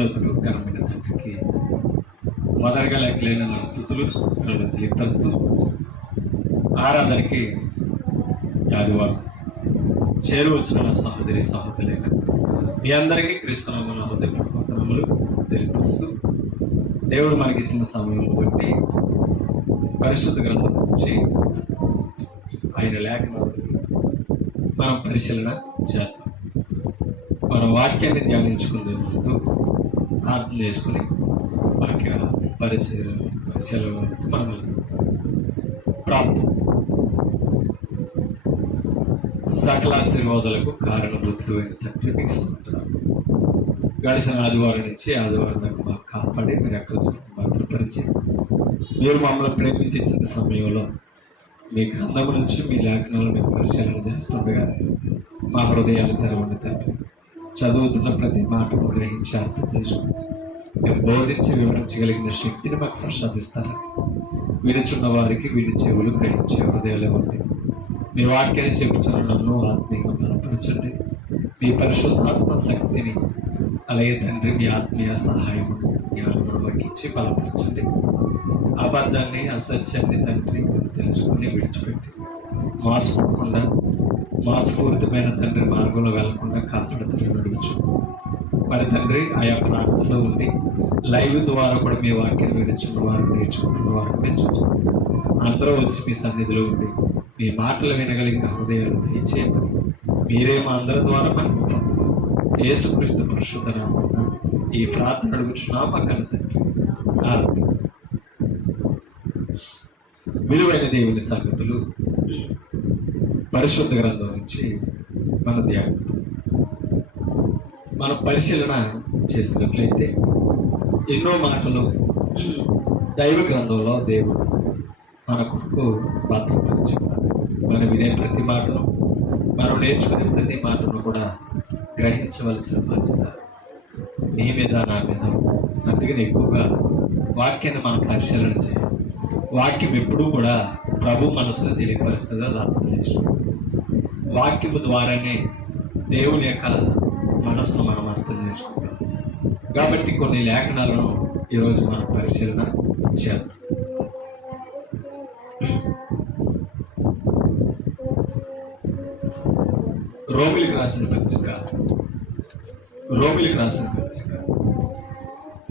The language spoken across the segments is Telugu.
సర్వోన్నతుడు ఘనమైన తండ్రికి మొదటగా లెక్కలేని నా స్తుతులు తెలియపరుస్తూ ఆరాధనకి ఆదివారం చేరువచ్చిన నా సహోదరి సహోదరులైన మీ అందరికీ క్రీస్తునామమున హృదయపూర్వక వందనములు తెలియపరుస్తూ దేవుడు మనకిచ్చిన సమయం బట్టి పరిశుద్ధ గ్రంథం నుంచి ఆయన లేఖనాలు మనం పరిశీలన చేద్దాం. మన వాక్యాన్ని ధ్యానించుకునే ముందు ప్రార్థన చేసుకుని వాక్య పరిశీలనకి మనం ప్రార్థన. సకల ఆశీర్వాదాలకు కారణభూతుడు అయిన తండ్రి మీకు స్తోత్రాలు. గడిచిన ఆదివారం నుంచి ఆదివారం దాకా మాకు కాపాడి మీరు ఎక్కడ భద్రపరిచి మీరు మమ్మల్ని ప్రేమించిన సమయంలో మీ గ్రంథం నుంచి మీ లేఖనాలను మీకు పరిశీలన చేస్తుండగా మా హృదయాలు తెరవండి తండ్రి. చదువుతున్న ప్రతి మాటను గ్రహించి అర్థం చేసుకుని మేము బోధించి వివరించగలిగిన శక్తిని మాకు ప్రసాదిస్తారా. వినుచున్న వారికి వీడి చెవులు గ్రహించే హృదయాలు ఇవ్వండి. మీ వాక్యాన్ని చెప్పుచున్న నన్ను ఆత్మీయంగా బలపరచండి. మీ పరిశుద్ధాత్మ శక్తిని అలాగే తండ్రి మీ ఆత్మీయ సహాయం జ్ఞానం వహించి బలపరచండి. అబద్ధాన్ని అసత్యాన్ని తండ్రి తెలుసుకుని విడిచిపెట్టి మోసపోకుండా మోసపూరితమైన తండ్రి మార్గంలో వెళ్లకుండా కాపాడుతూ నడుచు. మరి తండ్రి ఆయా ప్రాంతంలో ఉండి లైవ్ ద్వారా కూడా మీ వాక్యం విడుచున్న వారు నేర్చుకుంటున్న వారు మేము చూస్తాం. అందరూ వచ్చి మీ సన్నిధిలో ఉండి మీ మాటలు వినగలిగిన హృదయాలు దయచేయమని మీరే మా అందరి ద్వారా మనకు యేసుక్రీస్తు పరిశుద్ధ నామమున ఈ ప్రార్థన అడుగుచున్నాం మా కన్న తండ్రి. విలువైన దేవుని సంగతులు పరిశుద్ధ గ్రంథం నుంచి మన ధ్యానం మనం పరిశీలన చేసినట్లయితే ఎన్నో మాటలు దైవ గ్రంథంలో దేవుడు మన కొరకు భద్రపరిచారు. మనం వినే ప్రతి మాటను మనం నేర్చుకునే ప్రతి మాటను కూడా గ్రహించవలసిన బాధ్యత నీ మీద నా మీద. అందుకని ఎక్కువగా వాక్యాన్ని మనం పరిశీలన చేయాలి. వాక్యం ఎప్పుడూ కూడా ప్రభు మనసులో తెలియపరుస్తుంది. అది అర్థం చేసుకోవాలి. వాక్యము ద్వారానే దేవుని యొక్క మనసును మనం అర్థం చేసుకుంటాం. కాబట్టి కొన్ని లేఖనాలను ఈరోజు మనం పరిశీలన చేద్దాం. రోమిలికి రాసిన పత్రిక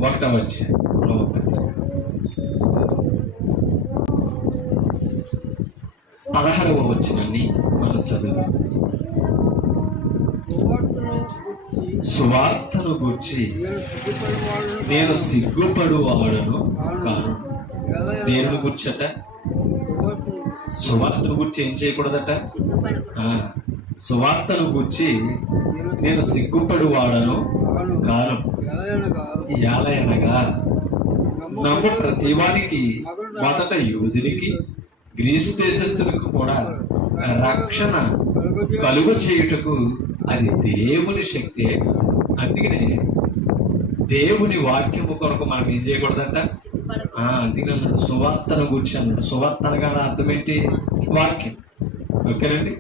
1వ అధ్యాయం రోమ పత్రిక 16వ వచనాన్ని మనం చదువుతాం. సువార్తను గూర్చి నేను సిగ్గుపడు వాడను కాను. దేవుని గుర్చట సువార్తను గుర్చి ఏం చేయకూడదట. సువార్తను గూర్చి నేను సిగ్గుపడు వాడను కాను. ఎలయనగా నమ్ము ప్రతివానికి మొదట యూదునికి గ్రీసు దేశస్థులకు కూడా రక్షణ కలుగు చేయుటకు అది దేవుని శక్తి. అందుకనే దేవుని వాక్యము కొరకు మనం ఏం చేయకూడదంట. అందుకని అన్నాడు సువార్తను గూర్చి అన్నాడు. సువార్త అనగా అర్థం ఏంటి? వాక్యం. ఓకేనండి.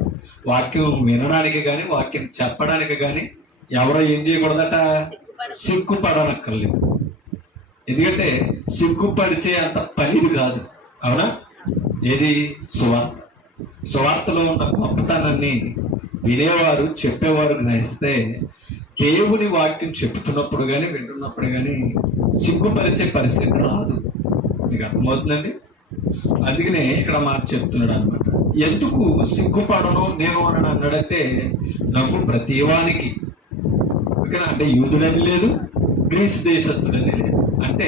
వాక్యం వినడానికి కానీ వాక్యం చెప్పడానికి కానీ ఎవరో ఏం చేయకూడదట, సిగ్గుపడనక్కర్లేదు. ఎందుకంటే సిగ్గుపడిచే అంత పనిది కాదు. అవునా? ఏది? సువార్త. సువార్తలో ఉన్న గొప్పతనాన్ని వినేవారు చెప్పేవారు గ్రహిస్తే దేవుని వాక్యం చెప్తున్నప్పుడు కానీ వింటున్నప్పుడు కానీ సిగ్గుపరిచే పరిస్థితి రాదు. మీకు అర్థమవుతుందండి? అందుకనే ఇక్కడ మాట చెప్తున్నాడు అనమాట. ఎందుకు సిగ్గుపడను నేను అని అన్నాడంటే నమ్ము ప్రతివానికి. ఓకేనా? అంటే యూదుడని లేదు, గ్రీసు దేశస్తుడని లేదు. అంటే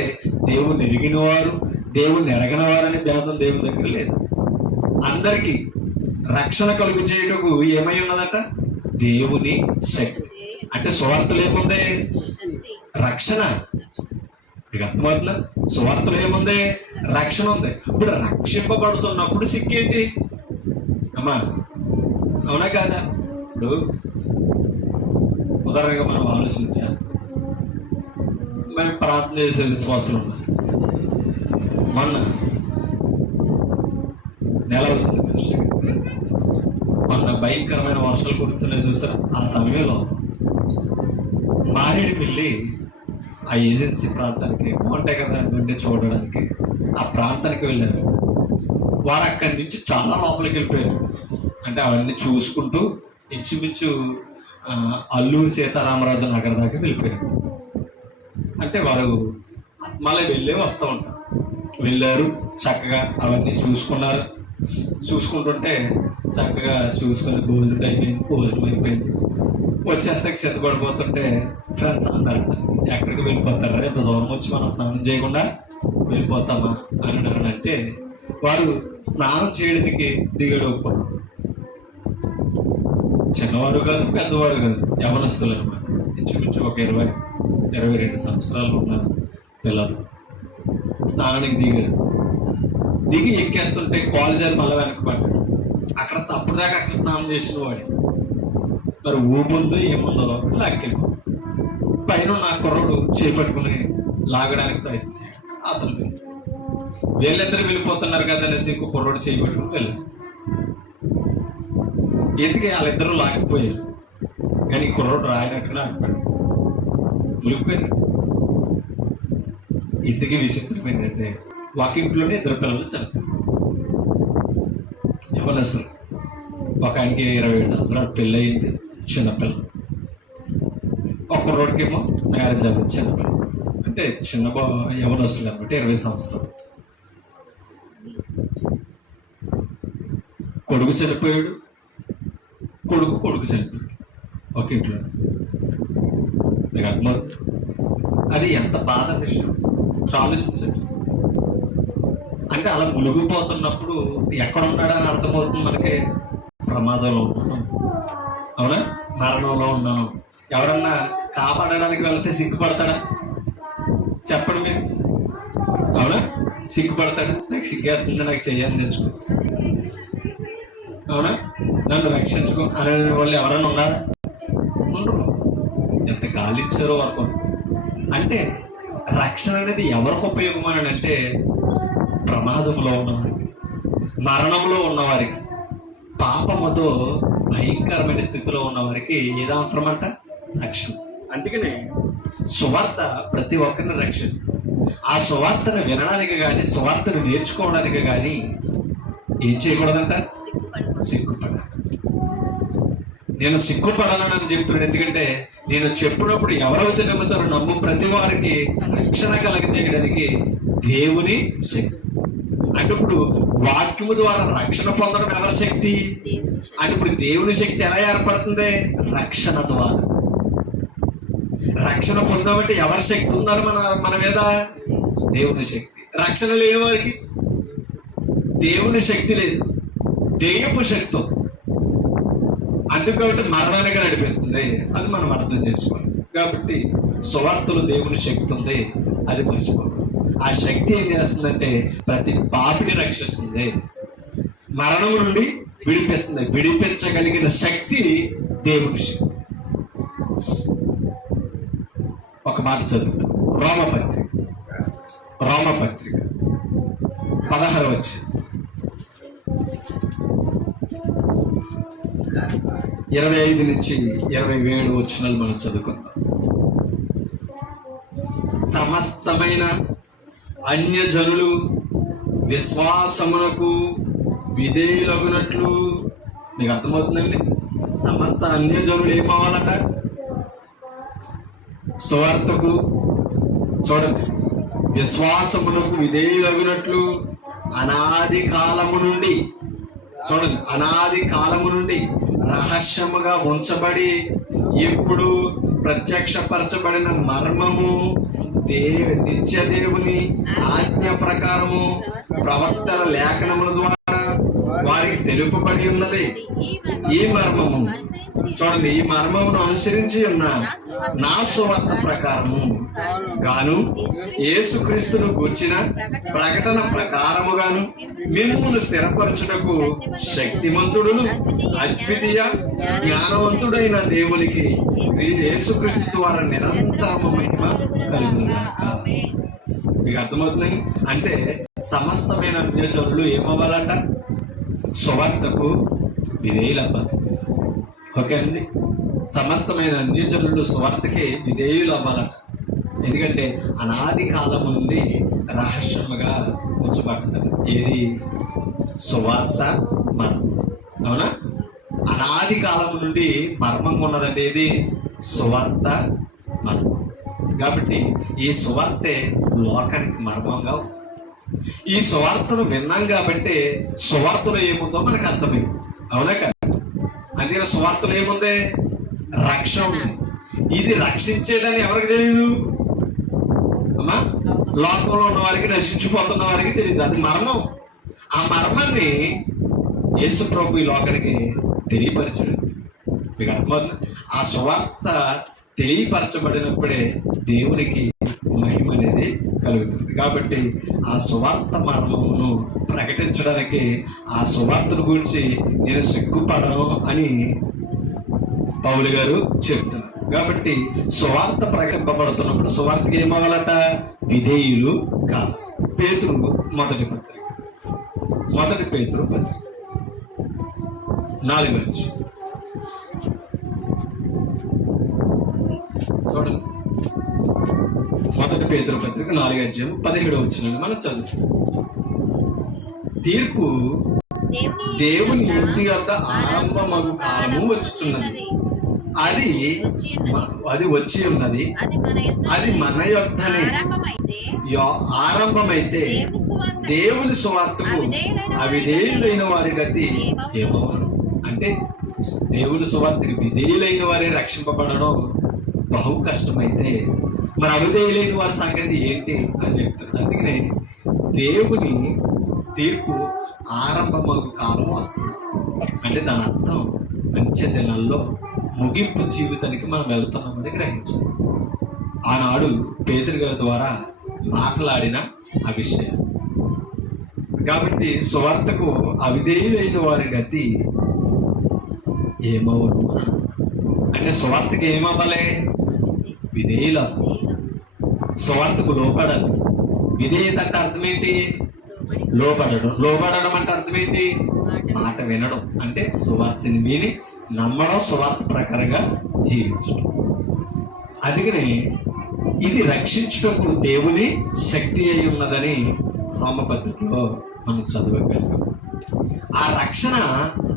దేవుణ్ణి ఎరిగిన వారు దేవుణ్ణి ఎరగని వారని భేదం దేవుని దగ్గర లేదు. అందరికీ రక్షణ కలుగు చేయటకు ఏమై ఉన్నదట? దేవుని శక్తి. అంటే సువార్తలు ఏముంది? రక్షణ. మీకు అర్థమవుతుందా? సువార్తలు ఏముంది? రక్షణ ఉంది. ఇప్పుడు రక్షింపబడుతున్నప్పుడు సిగ్గేంటి అమ్మా? అవునా కాదా? ఇప్పుడు ఉదాహరణగా మనం ఆలోచించాం. మేము ప్రార్థన చేసే విశ్వాసం ఉన్నారు. మొన్న నెల అవుతుంది కష్టం. మొన్న భయంకరమైన వర్షాలు కురుతున్నాయి చూసారు. ఆ సమయంలో మారేడుమిల్లి ఆ ఏజెన్సీ ప్రాంతానికి బాగుంటాయి కదా అవన్నీ చూడడానికి. ఆ ప్రాంతానికి వెళ్ళారు. వారు అక్కడి నుంచి చాలా లోపలికి వెళ్ళిపోయారు. అంటే అవన్నీ చూసుకుంటూ ఇంచుమించు అల్లూరి సీతారామరాజు నగర్ దాకా వెళ్ళిపోయారు. అంటే వారు మళ్ళీ వెళ్ళే వస్తూ ఉంటారు. వెళ్ళారు, చక్కగా అవన్నీ చూసుకున్నారు. చూసుకుంటుంటే చక్కగా చూసుకుని భోజనం అయిపోయింది. వచ్చేస్తాకి సిద్ధపడిపోతుంటే ఫ్రెండ్స్ అన్నారు, ఎక్కడికి వెళ్ళిపోతారా, ఎంత దూరం వచ్చి మనం స్నానం చేయకుండా వెళ్ళిపోతామా అని అంటే వారు స్నానం చేయడానికి దిగడు. చిన్నవారు కాదు, పెద్దవారు కాదు, యవనస్తులు అనమాట. ఇంచుమించు ఒక 22 సంవత్సరాలు ఉన్న పిల్లలు స్నానానికి దిగారు. దిగి ఎక్కేస్తుంటే కాలేజీలు మళ్ళీ వెనక్కి పడ్డాడు. అప్పుడు దాకా అక్కడ స్నానం చేసిన వాడి మరి ఊపుందో ఏముందో లాక్కెళ్ళిపో. పైన నా కుర్రడు చేపట్టుకుని లాగడానికి ప్రయత్నించాడు. అతను వీళ్ళిద్దరు వెళ్ళిపోతున్నారు కదా అనేసి ఇంకో కుర్రడు చేయబట్టుకుని వెళ్ళాడు. ఎందుకు వాళ్ళిద్దరూ లాగిపోయారు, కానీ కుర్రోడు రాయినట్టుగా ఆగిపోయాడు, మునిగిపోయారు. ఇంతకీ విచిత్రం ఏంటంటే ఒక ఇంట్లోనే 2 పిల్లలు చనిపోయారు. యవనస్తులు. ఒక ఆయనకి 27 సంవత్సరాలు పెళ్ళి అయింది, చిన్నపిల్ల. ఒక కుర్రోడికేమో మ్యారేజ్ అయింది, చిన్నపిల్ల. అంటే యవనస్తులు అనమాట, 20 సంవత్సరాలు. కొడుకు చనిపోయాడు, కొడుకు చనిపోయాడు ఒక ఇంట్లో. మీకు అర్థమవుతుంది అది ఎంత బాధ విషయం ఆలోచించండి. అంటే అలా మునిగిపోతున్నప్పుడు ఎక్కడ ఉన్నాడని అర్థమవుతుంది మనకి. ప్రమాదంలో ఉన్నాను, అవునా, మరణంలో ఉన్నాను. ఎవరన్నా కాపాడడానికి వెళ్తే సిగ్గుపడతాడా చెప్పండి మీరు? అవునా, సిగ్గుపడతాడు. నాకు సిగ్గేస్తుంది, నాకు చెయ్యాలని తెచ్చుకో, అవునా, నన్ను రక్షించుకో అనే వాళ్ళు ఎవరైనా ఉన్నారా? ఉండరు. ఎంత గాలిచ్చారో వరకు. అంటే రక్షణ అనేది ఎవరికి ఉపయోగం అని అంటే ప్రమాదంలో ఉన్నవారికి, మరణంలో ఉన్నవారికి, పాపముతో భయంకరమైన స్థితిలో ఉన్నవారికి ఏది అవసరం అంట? రక్షణ. అందుకనే సువార్త ప్రతి ఒక్కరిని రక్షిస్తుంది. ఆ సువార్తను వినడానికి కానీ సువార్తను నేర్చుకోవడానికి కానీ ఏం చేయకూడదంట? సిగ్గుపడాలి. నేను సిగ్గుపడాలని చెప్తున్నాను. ఎందుకంటే నేను చెప్పినప్పుడు ఎవరైతే నమ్ముతారో నమ్ము ప్రతి వారికి రక్షణ కలిగజేయడానికి దేవుని శక్తి. అంటే ఇప్పుడు వాక్యము ద్వారా రక్షణ పొందడం ఎవరి శక్తి అంటే ఇప్పుడు దేవుని శక్తి ఎలా ఏర్పడుతుంది? రక్షణ ద్వారా. రక్షణ పొందామంటే ఎవరి శక్తి ఉందని మన మీద? దేవుని శక్తి. రక్షణ లేని వారికి దేవుని శక్తి లేదు, దెయ్యపు శక్తి ఉంది. అందుకు కాబట్టి మరణానికి నడిపిస్తుంది. అది మనం అర్థం చేసుకోవాలి. కాబట్టి సువార్తలో దేవుని శక్తి ఉంది, అది మర్చిపోవాలి. ఆ శక్తి ఏం చేస్తుందంటే ప్రతి పాపిని రక్షిస్తుంది, మరణం నుండి విడిపిస్తుంది. విడిపించగలిగిన శక్తి దేవుని శక్తి. ఒక మాట చదువుతాం. రోమపత్రిక 16వ అధ్యాయం 25 నుంచి 27 వచనాలు మనం చదువుకుందాం. సమస్తమైన అన్యజనులు విశ్వాసమునకు విధేయులగునట్లు. మీకు అర్థమవుతుందండి? సమస్త అన్యజనులు ఏమవ్వాలట? సువార్తకు చూడండి, విశ్వాసమునకు విధేయులగునట్లు అనాది కాలము నుండి, చూడండి, అనాది కాలము నుండి రహస్యముగా ఉంచబడి ఇప్పుడు ప్రత్యక్షపరచబడిన మర్మము నిత్య దేవుని ఆజ్ఞ ప్రకారము ప్రవక్తల లేఖనముల ద్వారా వారికి తెలుపబడి ఉన్నది. ఈ మర్మము చూడండి, ఈ మర్మమును అనుసరించి ఉన్న నా సువార్త ప్రకారము గాను యేసుక్రీస్తును గూర్చిన ప్రకటన ప్రకారముగాను మిమ్మును స్థిరపరచుటకు శక్తిమంతుడును అద్వితీయ జ్ఞానవంతుడైన దేవునికి యేసుక్రీస్తు ద్వారా నిరంతరము మహిమ కలుగునుగాక. మీకు అర్థమవుతుందండి? అంటే సమస్తమైన అన్యజనులు ఏమవ్వాలంట? సువార్తకు విధేయులవ్వాలి. ఓకే అండి? సమస్తమైన అన్యజనులు సువార్తకి విధేయులు అవ్వాలంట. ఎందుకంటే అనాది కాలం నుండి రహస్యముగా ఉంచబడుతుంది. ఏది? సువార్త మర్మం. అవునా? అనాది కాలం నుండి మర్మంగా ఉన్నదండి. ఏది? సువార్త మర్మం. కాబట్టి ఈ సువార్తే లోకానికి మర్మంగా ఉంది. ఈ సువార్తను విన్నాం కాబట్టి సువార్తలో ఏముందో మనకు అర్థమైంది. అవునా కదా? అందుకని సువార్తలో ఏముంది? రక్షణ ఉంది. ఇది రక్షించేదని ఎవరికి తెలియదు అమ్మా? లోకంలో ఉన్న వారికి, నశించిపోతున్న వారికి తెలియదు. అది మర్మం. ఆ మర్మాన్ని యేసు ప్రభు ఈ లోకానికి తెలియపరిచాడు. మీకు అర్థమవుతుంది? ఆ సువార్త తెలియపరచబడినప్పుడే దేవునికి మహిమ అనేది కలుగుతుంది. కాబట్టి ఆ సువార్త మర్మమును ప్రకటించడానికి, ఆ సువార్తను గురించి నేను సిగ్గుపడను అని పౌలు గారు చెప్తున్నారు. కాబట్టి సువార్త ప్రకటింపబడుతున్నప్పుడు సువార్తకి ఏమవ్వాలట? విధేయులు కాదు. పేతురు మొదటి పేతురు పత్రిక 4 నుంచి చూడండి. మొదటి పేతురు పత్రిక 4:17 మనం చదువు. తీర్పు దేవుని ఇంటి వద్ద ఆరంభమగు కాలము వచ్చుచున్నది. అది వచ్చి ఉన్నది. అది మన యొద్దనే ఆరంభమైతే దేవుని సువార్తకు అవిధేయులైన వారి గతి ఏమవును? అంటే దేవుని సువార్తకి విధేయులైన వారే రక్షింపబడడం బహు కష్టమైతే మరి అవిధేయులైన వారి సంగతి ఏంటి అని చెప్తున్నాడు. అందుకనే దేవుని తీర్పు ఆరంభమగు కాలం వస్తుంది. అంటే దాని అర్థం అంచె దినాల్లో ముగింపు జీవితానికి మనం వెళ్తున్నామని గ్రహించాలి. ఆనాడు పేతురు గారి ద్వారా మాట్లాడిన ఆ విషయం. కాబట్టి సువార్తకు అవిధేయులైన వారి గతి ఏమవును అంటే సువార్తకి ఏమవ్వాలి? విధేయులు. సువార్తకు లోపడాలి. విధేయత అంటే అర్థం ఏంటి? లోపడడం. లోపడడం అంటే అర్థం ఏంటి? మాట వినడం. అంటే సువార్తని విని నమ్మడం, సువార్త ప్రకారంగా జీవించడం. అందుకని ఇది రక్షించుటకు దేవుని శక్తి అయి ఉన్నదని రోమపత్రికలో మనం చదవగలిగాం. ఆ రక్షణ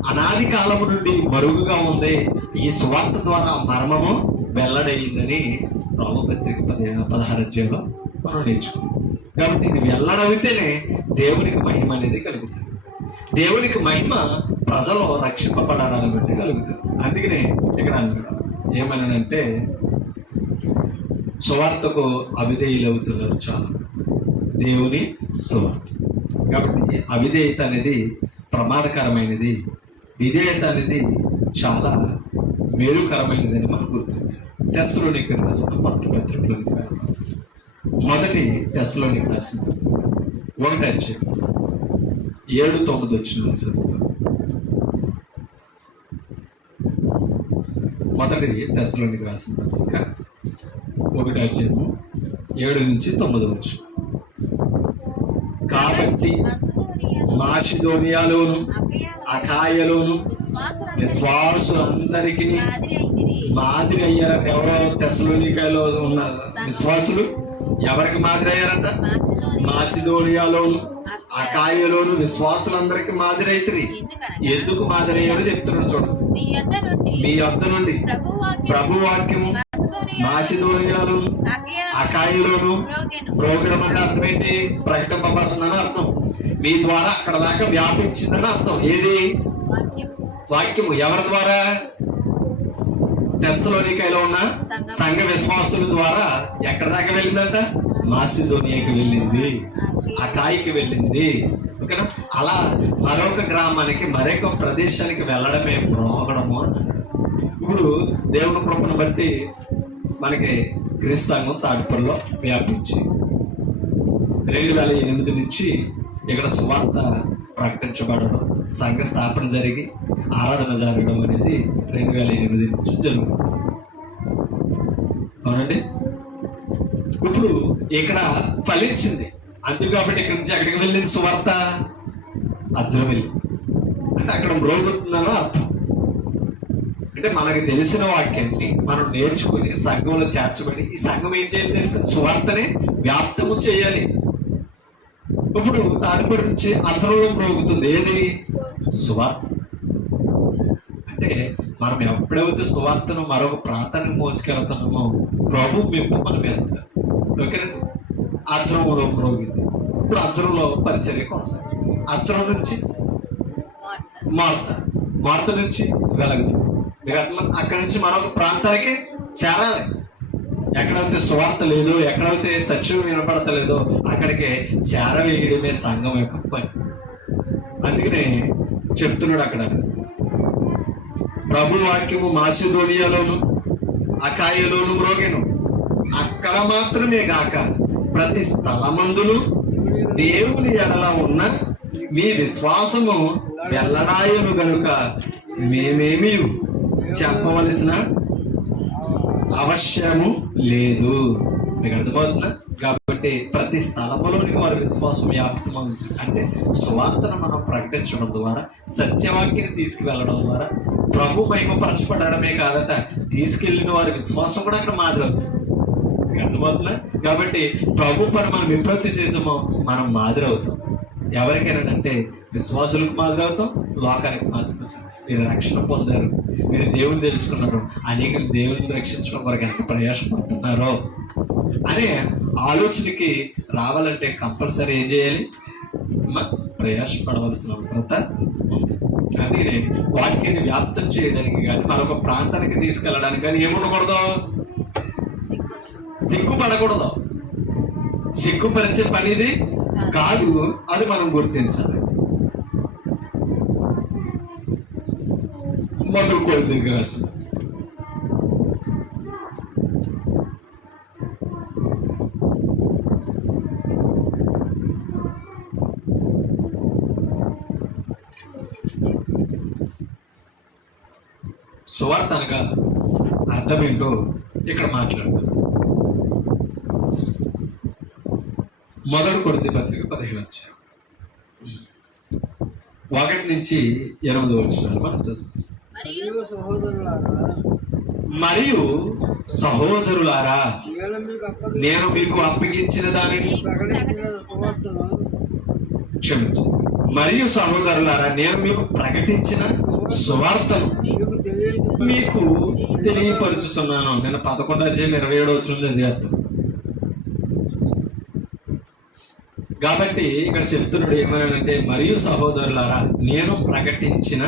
అనాది కాలము నుండి మరుగుగా ఉంది. ఈ సువార్త ద్వారా మర్మము వెల్లడైందని రోమపత్రిక 16 మనం నేర్చుకున్నాం. కాబట్టి ఇది వెల్లడైతేనే దేవునికి మహిమ అనేది కలుగుతుంది. దేవునికి మహిమ ప్రజలు రక్షింపబడాలని బట్టి కలుగుతుంది. అందుకనే ఇక్కడ ఏమనంటే సువార్తకు అవిధేయులు అవుతున్నారు చాలా దేవుని సువార్త. కాబట్టి అవిధేయత అనేది ప్రమాదకరమైనది, విధేయత అనేది చాలా మేలుకరమైనదని మనం గుర్తించాలి. తెస్సలోనికైకి రాసిన మొదటి పత్రికలోనికి వెళ్తాం. మొదటి తెస్సలోనికైకి రాసిన 1:7-9 చదువుతాం. మొదటి తెస్సలోనికైకి రాసిన పత్రిక 1:7-9. కాబట్టి మాసిదోనియాలోను అఖాయలోను విశ్వాసులందరికీ మాదిరి అయ్యారట. ఎవరో తెస్సలోనికైలో ఉన్న విశ్వాసులు ఎవరికి మాదిరి అయ్యారంట? మాసిదోనియాలోను అఖాయలోను విశ్వాసులందరికీ మాదిరి అయితరి. ఎందుకు మాదిరి అయ్యారో చెప్తున్నాడు చూడండి. మీ యొద్ద నుండి ప్రభు వాక్యము మాసిదోనియాలోను అఖాయలోను ప్రోగడం అంటే అర్థం ఏంటి? ప్రకటింపబడుతుందని అర్థం. మీ ద్వారా అక్కడ దాకా వ్యాపించిందని అర్థం. ఏది? వాక్యము. ఎవరి ద్వారా? తెస్సలోనికైలో ఉన్న సంఘ విశ్వాసుల ద్వారా ఎక్కడ దాకా వెళ్ళిందంట? మాసిదోనియాకి వెళ్ళింది, అఖాయికి వెళ్ళింది. ఓకేనా? అలా మరొక గ్రామానికి, మరొక ప్రదేశానికి వెళ్ళడమే ప్రోగడము అన్నాడు. ఇప్పుడు దేవుని కృపను బట్టి మనకి క్రీస్తు సంఘం తాడిపల్లిలో వ్యాపించి 2008 నుంచి ఇక్కడ సువార్త ప్రకటించబడడం, సంఘ స్థాపన జరిగి ఆరాధన జరగడం అనేది 2008 నుంచి జరుగుతుంది. అవునండి. ఇప్పుడు ఇక్కడ ఫలించింది. అందుకు కాబట్టి ఇక్కడి నుంచి అక్కడికి వెళ్ళింది సువార్త అజ్రం వెళ్ళింది. అంటే అక్కడ మ్రోగుతుందని అర్థం. అంటే అంటే మనకు తెలిసిన వాక్యాన్ని మనం నేర్చుకుని సంఘంలో చేర్చబడి ఈ సంఘం ఏం చేయాలి తెలుసు, సువార్తనే వ్యాప్తము చేయాలి. ఇప్పుడు తదుపరి నుంచి అచరంలో మ్రోగుతుంది ఏది, సువార్త. అంటే మనం ఎప్పుడైతే సువార్తను మరొక ప్రాంతానికి మోసుకెళ్తున్నామో ప్రభు మెప్పు మనం వెళ్తాం. ఓకేనండి. అచరంలో మ్రోగింది. ఇప్పుడు అచరంలో పరిచర్య కొనసాగుతుంది. అచరం నుంచి మార్త నుంచి వెలుగుతుంది. మీకు అట్లా అక్కడి నుంచి మరొక ప్రాంతానికి చేరాలి. ఎక్కడైతే సువార్త లేదో, ఎక్కడైతే సత్యం వినపడతలేదో అక్కడికి చేరవేయడమే సంఘం యొక్క పని. అందుకనే చెప్తున్నాడు అక్కడ, ప్రభు వాక్యము మాసిదోనియాలోను అకాయలోను మ్రోగెను, అక్కడ మాత్రమే గాక ప్రతి స్థలమందును దేవుని ఎడల ఉన్న మీ విశ్వాసము వెల్లడాయను గనుక మేమేమీ చెప్పవలసిన అవశ్యము లేదు. మీకు అర్థమవుతుందా? కాబట్టి ప్రతి స్థలములోనికి వారి విశ్వాసం వ్యాప్తమవుతుంది. అంటే సువార్తను మనం ప్రకటించడం ద్వారా, సత్యవాక్యని తీసుకువెళ్ళడం ద్వారా ప్రభు మహిమపరచబడమే కాదట, తీసుకెళ్లిన వారి విశ్వాసం కూడా అక్కడ మాదిరవుతుంది. మీకు అర్థమవుతుందా? కాబట్టి ప్రభు పని మనం ఎప్పుడైతే చేసామో మనం మాదిరవుతాం. ఎవరికైనా అంటే విశ్వాసులకు మాదిరవుతాం, లోకానికి మాదిరవుతాం. మీరు రక్షణ పొందారు, మీరు దేవుని తెలుసుకున్నారు, అనేకులు దేవుని రక్షించడం వరకు ఎంత ప్రయాసపడుతున్నారో అనే ఆలోచనకి రావాలంటే కంపల్సరీ ఏం చేయాలి, ప్రయాసపడవలసిన అవసరత ఉంది. అందుకనే వాక్యాన్ని వ్యాప్తం చేయడానికి కానీ మరొక ప్రాంతానికి తీసుకెళ్ళడానికి కానీ ఏముండకూడదు, సిగ్గుపడకూడదు. సిగ్గుపరిచే పనిది కాదు, అది మనం గుర్తించాలి. మొదలు కొరింథీయులకు రాసిన సువార్త అనగా అర్థం ఏంటో ఇక్కడ మాట్లాడతాం. మొదటి కొరింథీ పత్రిక 15 1 నుంచి 8 వచనాలు మనం చదువుతాం. మరియు సహోదరులారా, నేను మీకు అప్పగించిన దానిని క్షమించండి. మరియు సహోదరులారా, నేను మీకు ప్రకటించిన సువార్తను మీకు తెలియపరుచుతున్నాను. నేను 11:27 చదివేస్తాను. కాబట్టి ఇక్కడ చెప్తున్నాడు ఏమనంటే, మరియు సహోదరులారా, నేను ప్రకటించిన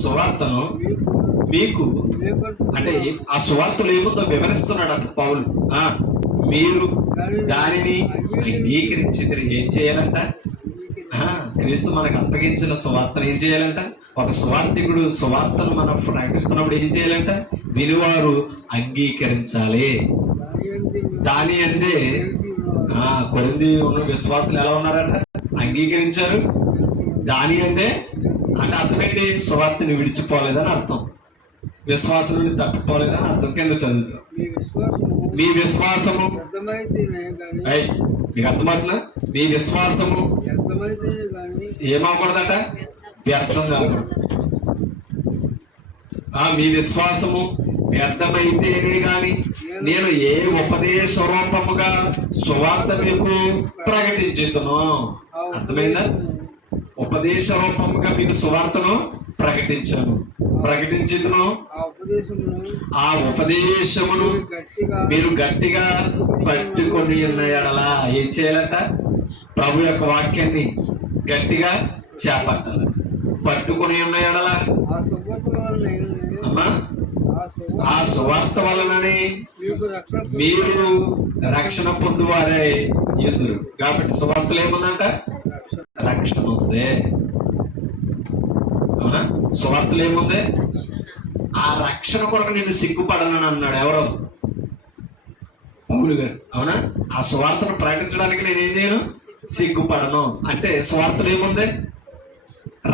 సువార్తను మీకు, అంటే ఆ సువార్తలు ఏముందో వివరిస్తున్నాడు అటు పౌలు. మీరు దానిని అంగీకరించి ఏం చేయాలంట, క్రీస్తు మనకు అప్పగించిన సువార్తను ఏం చేయాలంట, ఒక సువార్థికుడు సువార్తను మనం ప్రకటిస్తున్నప్పుడు ఏం చేయాలంట, వినివారు అంగీకరించాలి. దాని అందే కొరింథీ ఉన్న విశ్వాసులు ఎలా ఉన్నారంట, అంగీకరించారు. దాని అంటే అర్థం ఏంటి, సువార్తని విడిచిపోలేదని అర్థం, విశ్వాసం నుండి తప్పిపోలేదని అర్థం. కింద చదువుతాం, మీ విశ్వాసము మీకు అర్థమవుతుందా, మీ విశ్వాసము ఏమవకూడదట, వ్యర్థం కాకూడదు. మీ విశ్వాసము వ్యర్థమైతేనే గాని నేను ఏ ఉపదేశ రూపముగా సువార్త మీకు ప్రకటించును. అర్థమైందా? ఉపదేశ రూపముగా మీకు సువార్తను ప్రకటించును. ఆ ఉపదేశమును మీరు గట్టిగా పట్టుకొని ఉన్న ఎడల ఏం చేయాలంట, ప్రభు యొక్క వాక్యాన్ని గట్టిగా చేపట్టాలి. పట్టుకొని ఉన్న ఎడల అమ్మా, ఆ సువార్త వలననే మీరు రక్షణ పొందువారే ఎందురు. కాబట్టి సువార్తలు ఏముందంట, రక్షణ ఉంది. అవునా? సువార్తలు ఏముంది, ఆ రక్షణ కొరకు నేను సిగ్గుపడనని అన్నాడు. ఎవరు? పౌలు గారు. అవునా? ఆ సువార్తను ప్రకటించడానికి నేను ఏం చేయను, సిగ్గుపడను. అంటే సువార్తలు ఏముంది,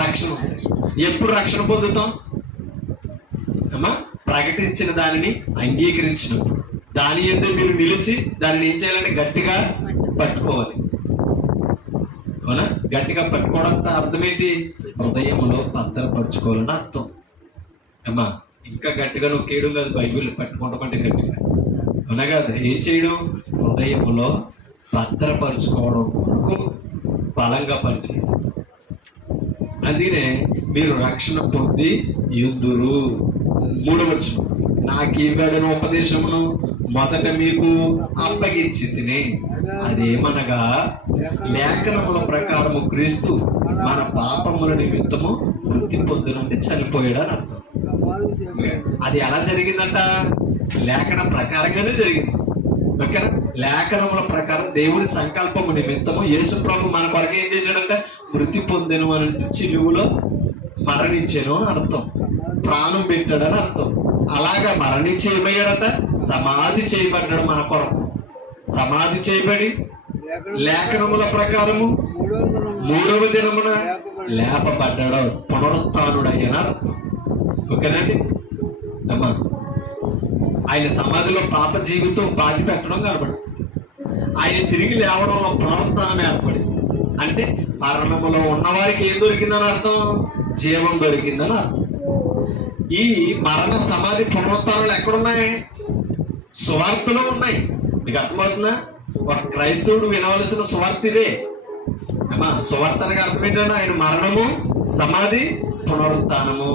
రక్షణ ఉంది. ఎప్పుడు రక్షణ పొందుతాం అమ్మా, ప్రకటించిన దానిని అంగీకరించినప్పుడు. దాని యందు మీరు నిలిచి దానిని ఏం చేయాలంటే గట్టిగా పట్టుకోవాలి. అవునా? గట్టిగా పట్టుకోవడం అర్థం ఏంటి, హృదయంలో భద్రపరచుకోవాలని అర్థం. అమ్మా, ఇంకా గట్టిగా నొక్కేయడం కాదు, బైబిల్ పట్టుకుంటామంటే గట్టిగా, అవునా కదా? ఏం చేయడం? హృదయంలో భద్రపరుచుకోవడం కొరకు బలంగా పనిచేయడం. అందుకనే మీరు రక్షణ పొంది యుద్ధురు. 3వ వచనం, నాకు ఇవ్వబడిన ఉపదేశమును మొదట మీకు అప్పగించి తిని, అదేమనగా లేఖనముల ప్రకారము క్రీస్తు మన పాపముల నిమిత్తము మృతి పొందునంటే చనిపోయాడని అర్థం. అది ఎలా జరిగిందంట? లేఖన ప్రకారంగానే జరిగింది. ఓకేనా? లేఖనముల ప్రకారం దేవుడి సంకల్పము నిమిత్తము యేసు ప్రభు మన కొరకు ఏం చేశాడంట? మృతి పొందెను అని అంటే చిలువలో మరణించాను అని అర్థం, ప్రాణం పెట్టాడని అర్థం. అలాగా మరణించి ఏమయ్యాడట? సమాధి చేయబడ్డాడు మన కొరకు. సమాధి చేయబడి లేఖనముల ప్రకారము 3వ దినమున లేపబడ్డాడు, పునరుత్థానుడయ్యన అర్థం. ఓకేనండి అమ్మా? ఆయన సమాధిలో పాప జీవితం బాధి పెట్టడం కనబడింది. ఆయన తిరిగి లేవడంలో పునరుత్థానం ఏర్పడింది. అంటే మరణములో ఉన్నవారికి ఏం దొరికిందని అర్థం? జీవం దొరికిందని అర్థం. ఈ మరణ సమాధి పునరుత్థానాలు ఎక్కడున్నాయి? సువార్తలో ఉన్నాయి. మీకు అర్థమవుతుందా? ఒక క్రైస్తవుడు వినవలసిన సువార్త ఇదే అమ్మా. సువార్త అనగా అర్థం ఏంటంటే ఆయన మరణము, సమాధి, పునరుత్థానము.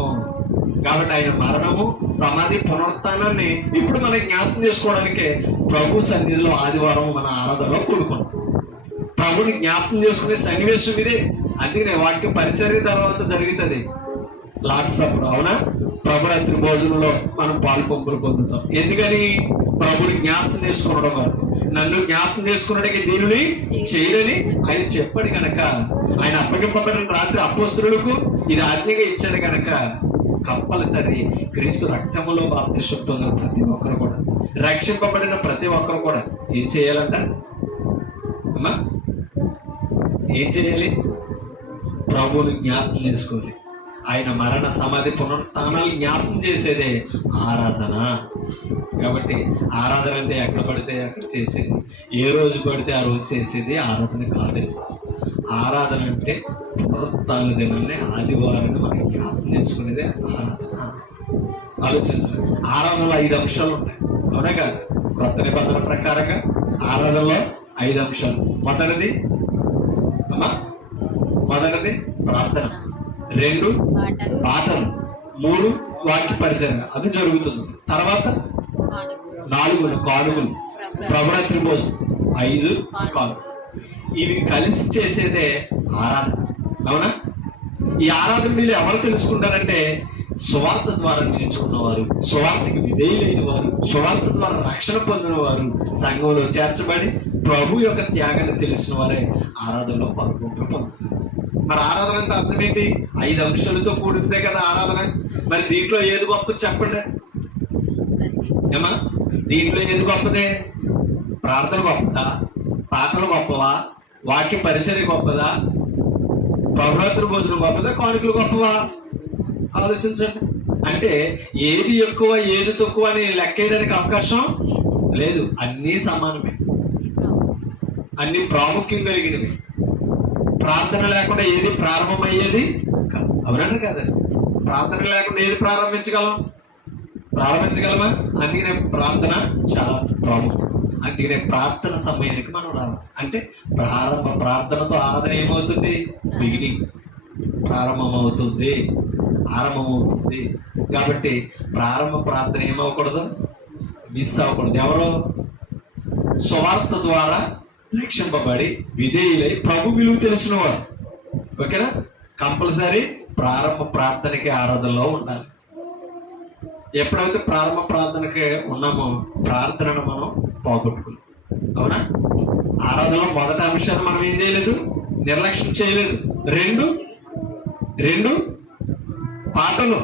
కాబట్టి ఆయన మరణము, సమాధి, పునరుత్థానాన్ని ఇప్పుడు మనం జ్ఞాపకం చేసుకోవడానికి ప్రభు సన్నిధిలో ఆదివారం మన ఆరాధనలో కూడుకుంటాం. ప్రభుని జ్ఞాపకం చేసుకునే సన్నివేశం ఇదే. అందుకనే వాటికి పరిచర్య తర్వాత జరుగుతుంది లార్డ్స్ సప్పర్, అవునా? ప్రభురాత్రి భోజనంలో మనం పాలు పంపులు పొందుతాం. ఎందుకని? ప్రభుని జ్ఞాపకం చేసుకోవడం వరకు. నన్ను జ్ఞాపకం చేసుకున్నట్టుగా దీనిని చేయడని ఆయన చెప్పాడు కనుక, ఆయన అప్పగింపబడిన రాత్రి అపోస్తలులకు ఇది ఆజ్ఞగా ఇచ్చాడు కనుక కంపల్సరీ క్రీస్తు రక్తములో బాప్తిస్మం పొందిన ప్రతి ఒక్కరు కూడా, రక్షింపబడిన ప్రతి ఒక్కరు కూడా ఏం చేయాలంట అమ్మా? ఏం చేయాలి? ప్రభువుని జ్ఞాపకం చేసుకోవాలి. ఆయన మరణ, సమాధి, పునరుత్థానాలు జ్ఞాపకం చేసేదే ఆరాధన. కాబట్టి ఆరాధన అంటే ఎక్కడ పడితే అక్కడ చేసేది, ఏ రోజు పడితే ఆ రోజు చేసేది ఆరాధన కాదు. ఆరాధన అంటే పునరుత్థాన దినాన్ని, ఆదివారాన్ని మనం జ్ఞాపకం చేసుకునేదే ఆరాధన. ఆలోచించండి. ఆరాధనలో 5 అంశాలు ఉంటాయి, అవునా కాదు? క్రొత్త నిబంధన ప్రకారంగా ఆరాధనలో 5 అంశాలు. మొదటిది ప్రార్థన, 2 పాటలు, 3 వాక్య పరిచర్య, అది జరుగుతుంది. తర్వాత 4 కానుకలు, ప్రభురాత్రి భోజనం, 5 కానుకలు. ఇవి కలిసి చేసేదే ఆరాధన, అవునా? ఈ ఆరాధన మీరు ఎవరు తెలుసుకుంటారంటే సువార్త ద్వారా నేర్చుకున్నవారు, సువార్తకి విధేయులైన వారు, సువార్త ద్వారా రక్షణ పొందిన వారు, సంఘంలో చేర్చబడి ప్రభు యొక్క త్యాగాన్ని తెలిసిన వారే ఆరాధనలో పాల్గొంటూ పొందుతారు. మరి ఆరాధన అంటే అర్థం ఏంటి? 5 అంశాలతో కూడిందే కదా ఆరాధన. మరి దీంట్లో ఏది గొప్పది చెప్పండి ఏమా? దీంట్లో ఏది గొప్పదే? ప్రార్థన గొప్పదా? పాటలు గొప్పవా? వాక్య పరిచర్య గొప్పదా? ప్రభురాత్రి భోజనం గొప్పదా? కానుకలు గొప్పవా? ఆలోచించండి. అంటే ఏది ఎక్కువ ఏది తక్కువ అని లెక్కేయడానికి అవకాశం లేదు. అన్నీ సమానమే, అన్ని ప్రాముఖ్యం కలిగినవి. ప్రార్థన లేకుండా ఏది ప్రారంభమయ్యేది కాదు, అవునండి కదా? ప్రార్థన లేకుండా ఏది ప్రారంభించగలమా? అందుకనే ప్రార్థన చాలా ప్రాముఖ్యం. అందుకనే ప్రార్థన సమయానికి మనం రావాలి. అంటే ప్రార్థనతో ఆరాధన ఏమవుతుంది? బిగినింగ్, ప్రారంభమవుతుంది. కాబట్టి ప్రారంభ ప్రార్థన ఏమవ్వకూడదు, మిస్ అవ్వకూడదు. ఎవరో సువార్త ద్వారా రక్షింపబడి విధేయులై ప్రభు విలువ తెలిసిన వారు, ఓకేనా? కంపల్సరీ ప్రారంభ ప్రార్థనకి ఆరాధనలో ఉండాలి. ఎప్పుడైతే ప్రారంభ ప్రార్థనకి ఉన్నామో ప్రార్థనను మనం పోగొట్టుకున్నాం, అవునా? ఆరాధనలో మొదటి అంశాన్ని మనం ఏం చేయలేదు, నిర్లక్ష్యం చేయలేదు. 2 పాటలు.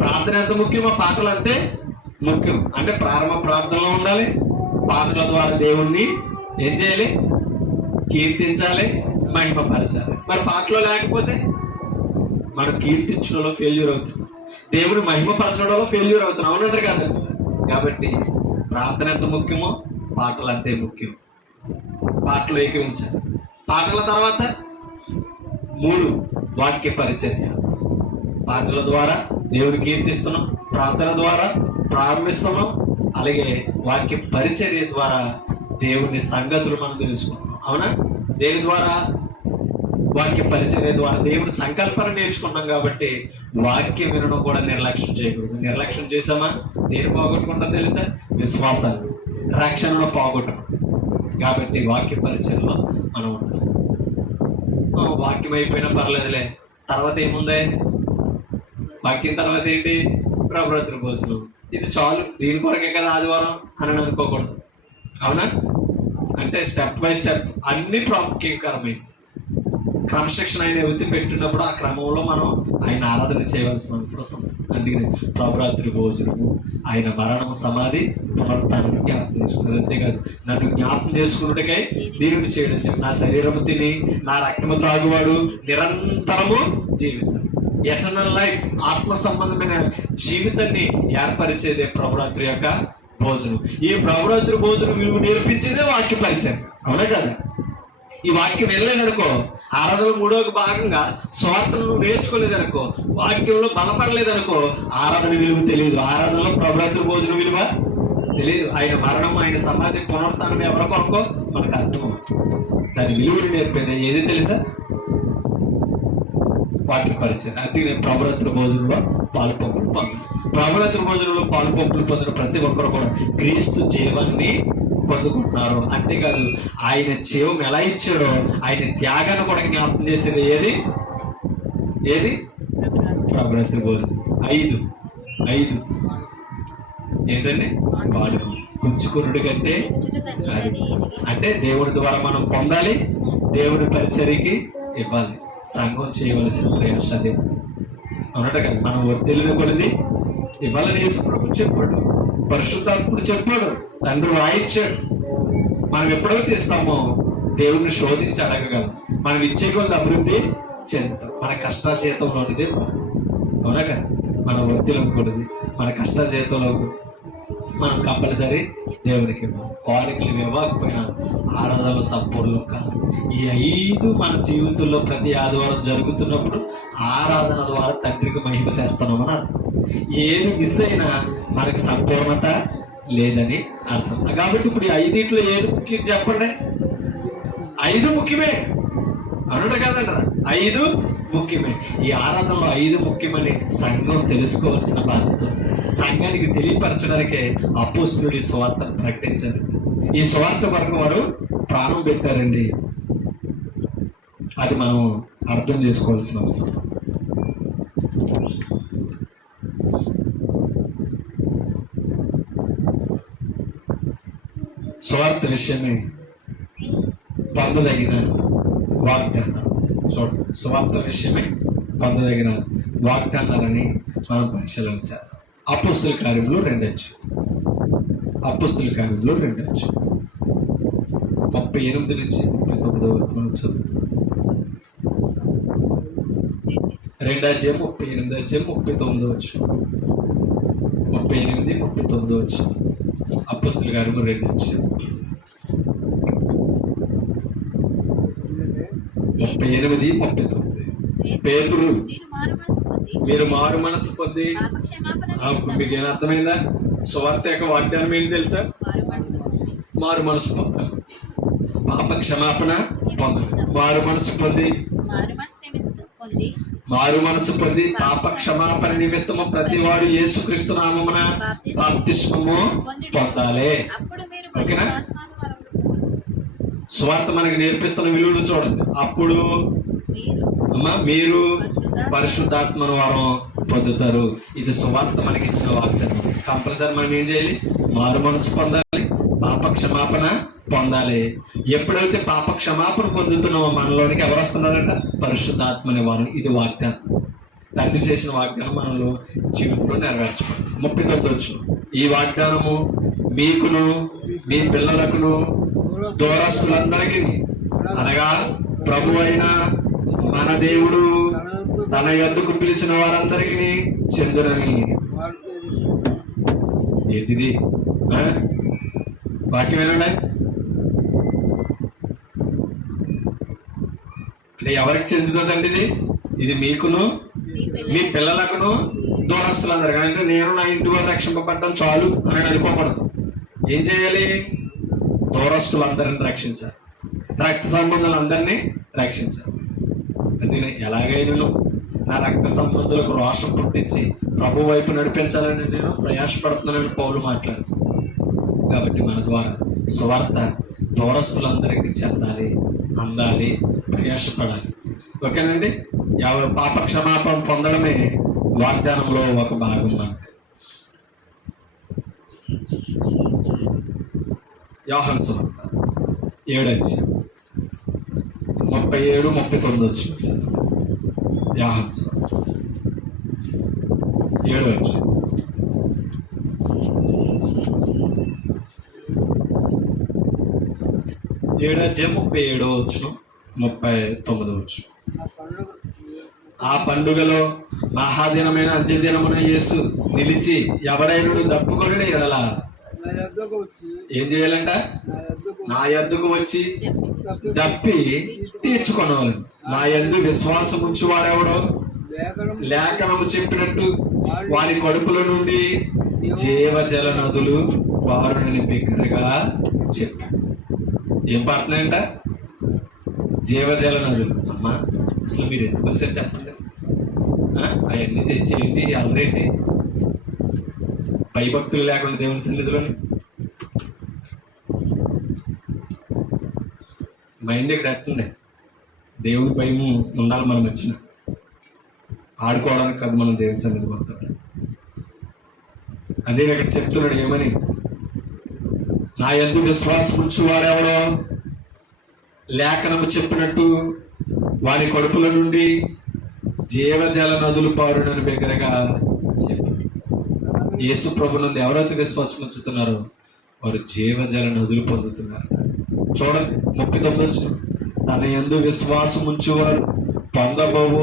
ప్రార్థన ఎంత ముఖ్యమో పాటలు అంతే ముఖ్యం. అంటే ప్రారంభ ప్రార్థనలో ఉండాలి, పాటల ద్వారా దేవుణ్ణి ఏం చేయాలి? కీర్తించాలి, మహిమపరచాలి. మరి పాటలో లేకపోతే మనం కీర్తించడంలో ఫెయిల్యూర్ అవుతున్నాం, దేవుని మహిమపరచడంలో ఫెయిల్యూర్ అవుతున్నాం, అవునంటారు కదా? కాబట్టి ప్రార్థన ఎంత ముఖ్యమో పాటలు అంతే ముఖ్యం. పాటలు ఏకీవించాలి. పాటల తర్వాత 3 వాక్య పరిచర్య. పాటల ద్వారా దేవుని కీర్తిస్తున్నాం, ప్రార్థన ద్వారా ప్రారంభిస్తున్నాం, అలాగే వాక్య పరిచర్య ద్వారా దేవుని సంగతులు మనం తెలుసుకుంటున్నాం. అవునా? దేని ద్వారా? వాక్య పరిచర్య ద్వారా దేవుని సంకల్పన నేర్చుకున్నాం. కాబట్టి వాక్యం వినడం కూడా నిర్లక్ష్యం చేయకూడదు. నిర్లక్ష్యం చేసామా దేని పోగొట్టుకుంటాం తెలుసా? విశ్వాసాన్ని, రక్షణలో పోగొట్టుకుంటాం. కాబట్టి వాక్య పరిచర్యలో మనం ఉంటాం. వాక్యం అయిపోయినా పర్లేదులే, తర్వాత ఏముంది? వాక్యం తర్వాత ఏంటి? ప్రభురాత్రి భోజనం. ఇది చాలు, దీని కొరకే కదా ఆదివారం అని అనుకోకూడదు. అవునా? అంటే స్టెప్ బై స్టెప్ అన్ని ప్రాముఖ్యకరమైన క్రమశిక్షణ ఆయన ఎత్తి పెట్టినప్పుడు ఆ క్రమంలో మనం ఆయన ఆరాధన చేయవలసిన అవసరం. అందుకని ప్రభురాత్రి భోజనము, ఆయన మరణము, సమాధి, పునరుత్థానం జ్ఞాపకం చేసుకున్నది. అంతేకాదు, నన్ను జ్ఞాపకం చేసుకున్నట్టుకై దేవుని చేయడం, నా శరీరము తిని నా రక్తము త్రాగువాడు నిరంతరము జీవిస్తాడు. ఎటర్నల్ లైఫ్, ఆత్మ సంబంధమైన జీవితాన్ని ఏర్పరిచేదే ప్రభురాత్రి యొక్క భోజనం. ఈ ప్రభురాత్రి భోజనం విలువ నేర్పించేదే వాక్య పరిచయం. అవునా కదా? ఈ వాక్యం వెళ్ళలేదనుకో, ఆరాధనలో 3వ భాగంగా స్వార్థను నువ్వు నేర్చుకోలేదనుకో, వాక్యంలో బలపడలేదనుకో, ఆరాధన విలువ తెలియదు. ఆరాధనలో ప్రభురాత్రి భోజనం విలువ తెలియదు. ఆయన మరణం, ఆయన సమాధి, పునరుత్థానం ఎవరి కొరకో మనకు అర్థం. దాని విలువని నేర్పేది ఏది తెలుసా? వాక్య పరిచయం. అందుకే ప్రభురాత్రి భోజనంలో పాలు పంపులు పొందారు. ప్రభురాత్రి భోజనంలో పాలు పంపులు పొందిన ప్రతి ఒక్కరు కూడా క్రీస్తు జీవాన్ని పొందుకుంటున్నారు. అంతేకాదు, ఆయన జీవం ఎలా ఇచ్చాడో ఆయన త్యాగాన్ని కూడా జ్ఞాపకం చేసేది ఏది? ప్రభురాత్రి భోజనం. 5 ఏంటండి? వాడు పుచ్చుకునుడి కంటే, అంటే దేవుడి ద్వారా మనం పొందాలి, దేవుడి పరిచర్యకి ఇవ్వాలి. సంఘం చేయవలసిన ప్రయాస అదే. అవునట కదా? మనం వర్తిల్లిన కొలది ఇవ్వాలని యేసు ప్రభు చెప్పాడు, పరిశుద్ధాత్ముడు చెప్పాడు, తండ్రి రాయించాడు. మనం ఎప్పుడైతే ఇస్తామో దేవుణ్ణి శోధించి అడగగలం. మనం ఇచ్చే కొద్ది అభివృద్ధి చెందుతాం. మన కష్టాజీతంలోనిదే. అవునా కదా? మన వర్తిల్లకూడదు, మన కష్టాజీతంలో మనం కంపల్సరీ దేవునికి కోరికలు ఇవ్వకపోయినా ఆరాధనలో సంపూర్ణం కాదు. ఈ 5 మన జీవితంలో ప్రతి ఆదివారం జరుగుతున్నప్పుడు ఆరాధన ద్వారా తండ్రికి మహిమ తెస్తున్నామని అర్థం. ఏది మిస్ అయినా మనకి సంపూర్ణత లేదని అర్థం. కాబట్టి ఇప్పుడు ఈ 5 ఏది ముఖ్యం చెప్పండి? 5 ముఖ్యమే. అన్నట్టు కాదంటారా? 5 ముఖ్యమే. ఈ ఆరాధనలో 5 ముఖ్యమని సంఘం తెలుసుకోవాల్సిన బాధ్యత. సంఘానికి తెలియపరచడానికే అపోస్తలుడు ఈ సువార్తను ప్రకటించారు. ఈ సువార్త కొరకు వారు ప్రాణం పెట్టారండి. అది మనం అర్థం చేసుకోవాల్సిన అవసరం. సువార్త విషయమే పొందదగిన వాగ్దానం. చూడండి, సువార్త విషయమే పొందదగిన వాగ్దానాలని మనం పరిశీలించాలి. అపోస్తల కార్యములు 2 అపోస్తల కార్యములు 2 38 నుంచి 39 వరకు మనం చదువుతాం. 2 అధ్యాయం 38 అధ్యాయం 39 వచ్చు, 38 39 వచ్చు. అపోస్తల కార్యములు 2 38 39. పేతురు, మీరు మారు మనసు పొంది, మీకు ఏం అర్థమైందా? సువార్త యొక్క వాగ్దానం ఏంటి తెలుసా? మారు మనసు పొందాలి, పాప క్షమాపణ పొందాలి. మారు మనసు పొంది పాప క్షమాపణ నిమిత్తము ప్రతి వాడు యేసుక్రీస్తు నామమున బాప్తిస్మము పొందాలి. ఓకేనా? సువార్త మనకి నేర్పిస్తున్న విలువను చూడండి. అప్పుడు మీరు పరిశుద్ధాత్మను వారు పొందుతారు. ఇది సువార్త మనకి ఇచ్చిన వాగ్దానం. కంపల్సరీ మనం ఏం చేయాలి? మారు మనసు పొందాలి, పాప క్షమాపణ పొందాలి. ఎప్పుడైతే పాప క్షమాపణ పొందుతున్నామో మనలోనికి ఎవరు వస్తున్నారంట? పరిశుద్ధాత్మని వారు. ఇది వాగ్దానం. తండ్రి చేసిన వాగ్దానం మనలో జీవితంలో నెరవేర్చుకోండి. 39 ఈ వాగ్దానము మీకును మీ పిల్లలకును దూరస్తులందరికీ, అనగా ప్రభు అయిన మన దేవుడు తన యొద్దకు పిలిచిన వారందరికీ చెందునని. ఏంటిది? వాక్యం ఏనండి? అంటే ఎవరికి చెందుతుందండి ఇది? ఇది మీకును మీ పిల్లలకును దూరస్తులందరూ అంటే నేను నా ఇంటి వారు రక్షింపబడ్డం చాలు అని అనుకోకూడదు. ఏం చేయాలి? దూరస్తులందరినీ రక్షించాలి, రక్త సంబంధులందరినీ రక్షించాలి. అది ఎలాగైనా నా రక్త సంబంధులకు రోషం పుట్టించి ప్రభు వైపు నడిపించాలని నేను ప్రయాసపడుతున్నానని పౌలు మాట్లాడుతున్నాను. కాబట్టి మన ద్వారా సువార్త దూరస్తులందరికీ చెందాలి, అందాలి, ప్రయాసపడాలి. ఓకేనండి. పాప క్షమాపణ పొందడమే వాగ్దానంలో ఒక భాగం. అంటే యోహాను సువార్త 7:37-39 వచ్చిన యోహాను సువార్త 7:37. 37-39. ఆ పండుగలో మహాదినమైన అంత్యదినమున యేసు నిలిచి ఎవడైనా దప్పుకొని ఎడల ఏం చేయాలంట? నా యొద్దకు వచ్చి దప్పి తీర్చుకొనవాలి. నా యందు విశ్వాసం ఉంచువాడెవడో లేఖనము చెప్పినట్టు వారి కడుపుల నుండి జీవజల నదులు పారునని బిగ్గరగా చెప్పాడు. ఏం పాడుతున్నాయంట? జీవజల నదులు. అమ్మా అసలు మీరు ఎందుకు వచ్చారు చెప్పండి? అవన్నీ తెచ్చి ఏంటి అల్లరేంటి? భయభక్తులు లేకుండా దేవుని సన్నిధిలోని మైండ్ ఇక్కడ ఎట్టుండే. దేవుని భయము ఉండాలి మనం వచ్చిన ఆడుకోవడానికి కాదు, మనం దేవుని సన్నిధి పోతాం. అదే ఇక్కడ చెప్తున్నాడు ఏమని? నా యందు విశ్వాసం ఉంచువాడెవడో లేఖనము చెప్పినట్టు వారి కడుపుల నుండి జీవజల నదులు పారునని బిగ్గరగా చెప్పాడు. యేసు ప్రభు నుండి ఎవరైతే విశ్వాసం ఉంచుతున్నారో వారు జీవజల నదులు పొందుతున్నారు. చూడండి 39. తన యందు విశ్వాసం ఉంచువారు పొందబోవు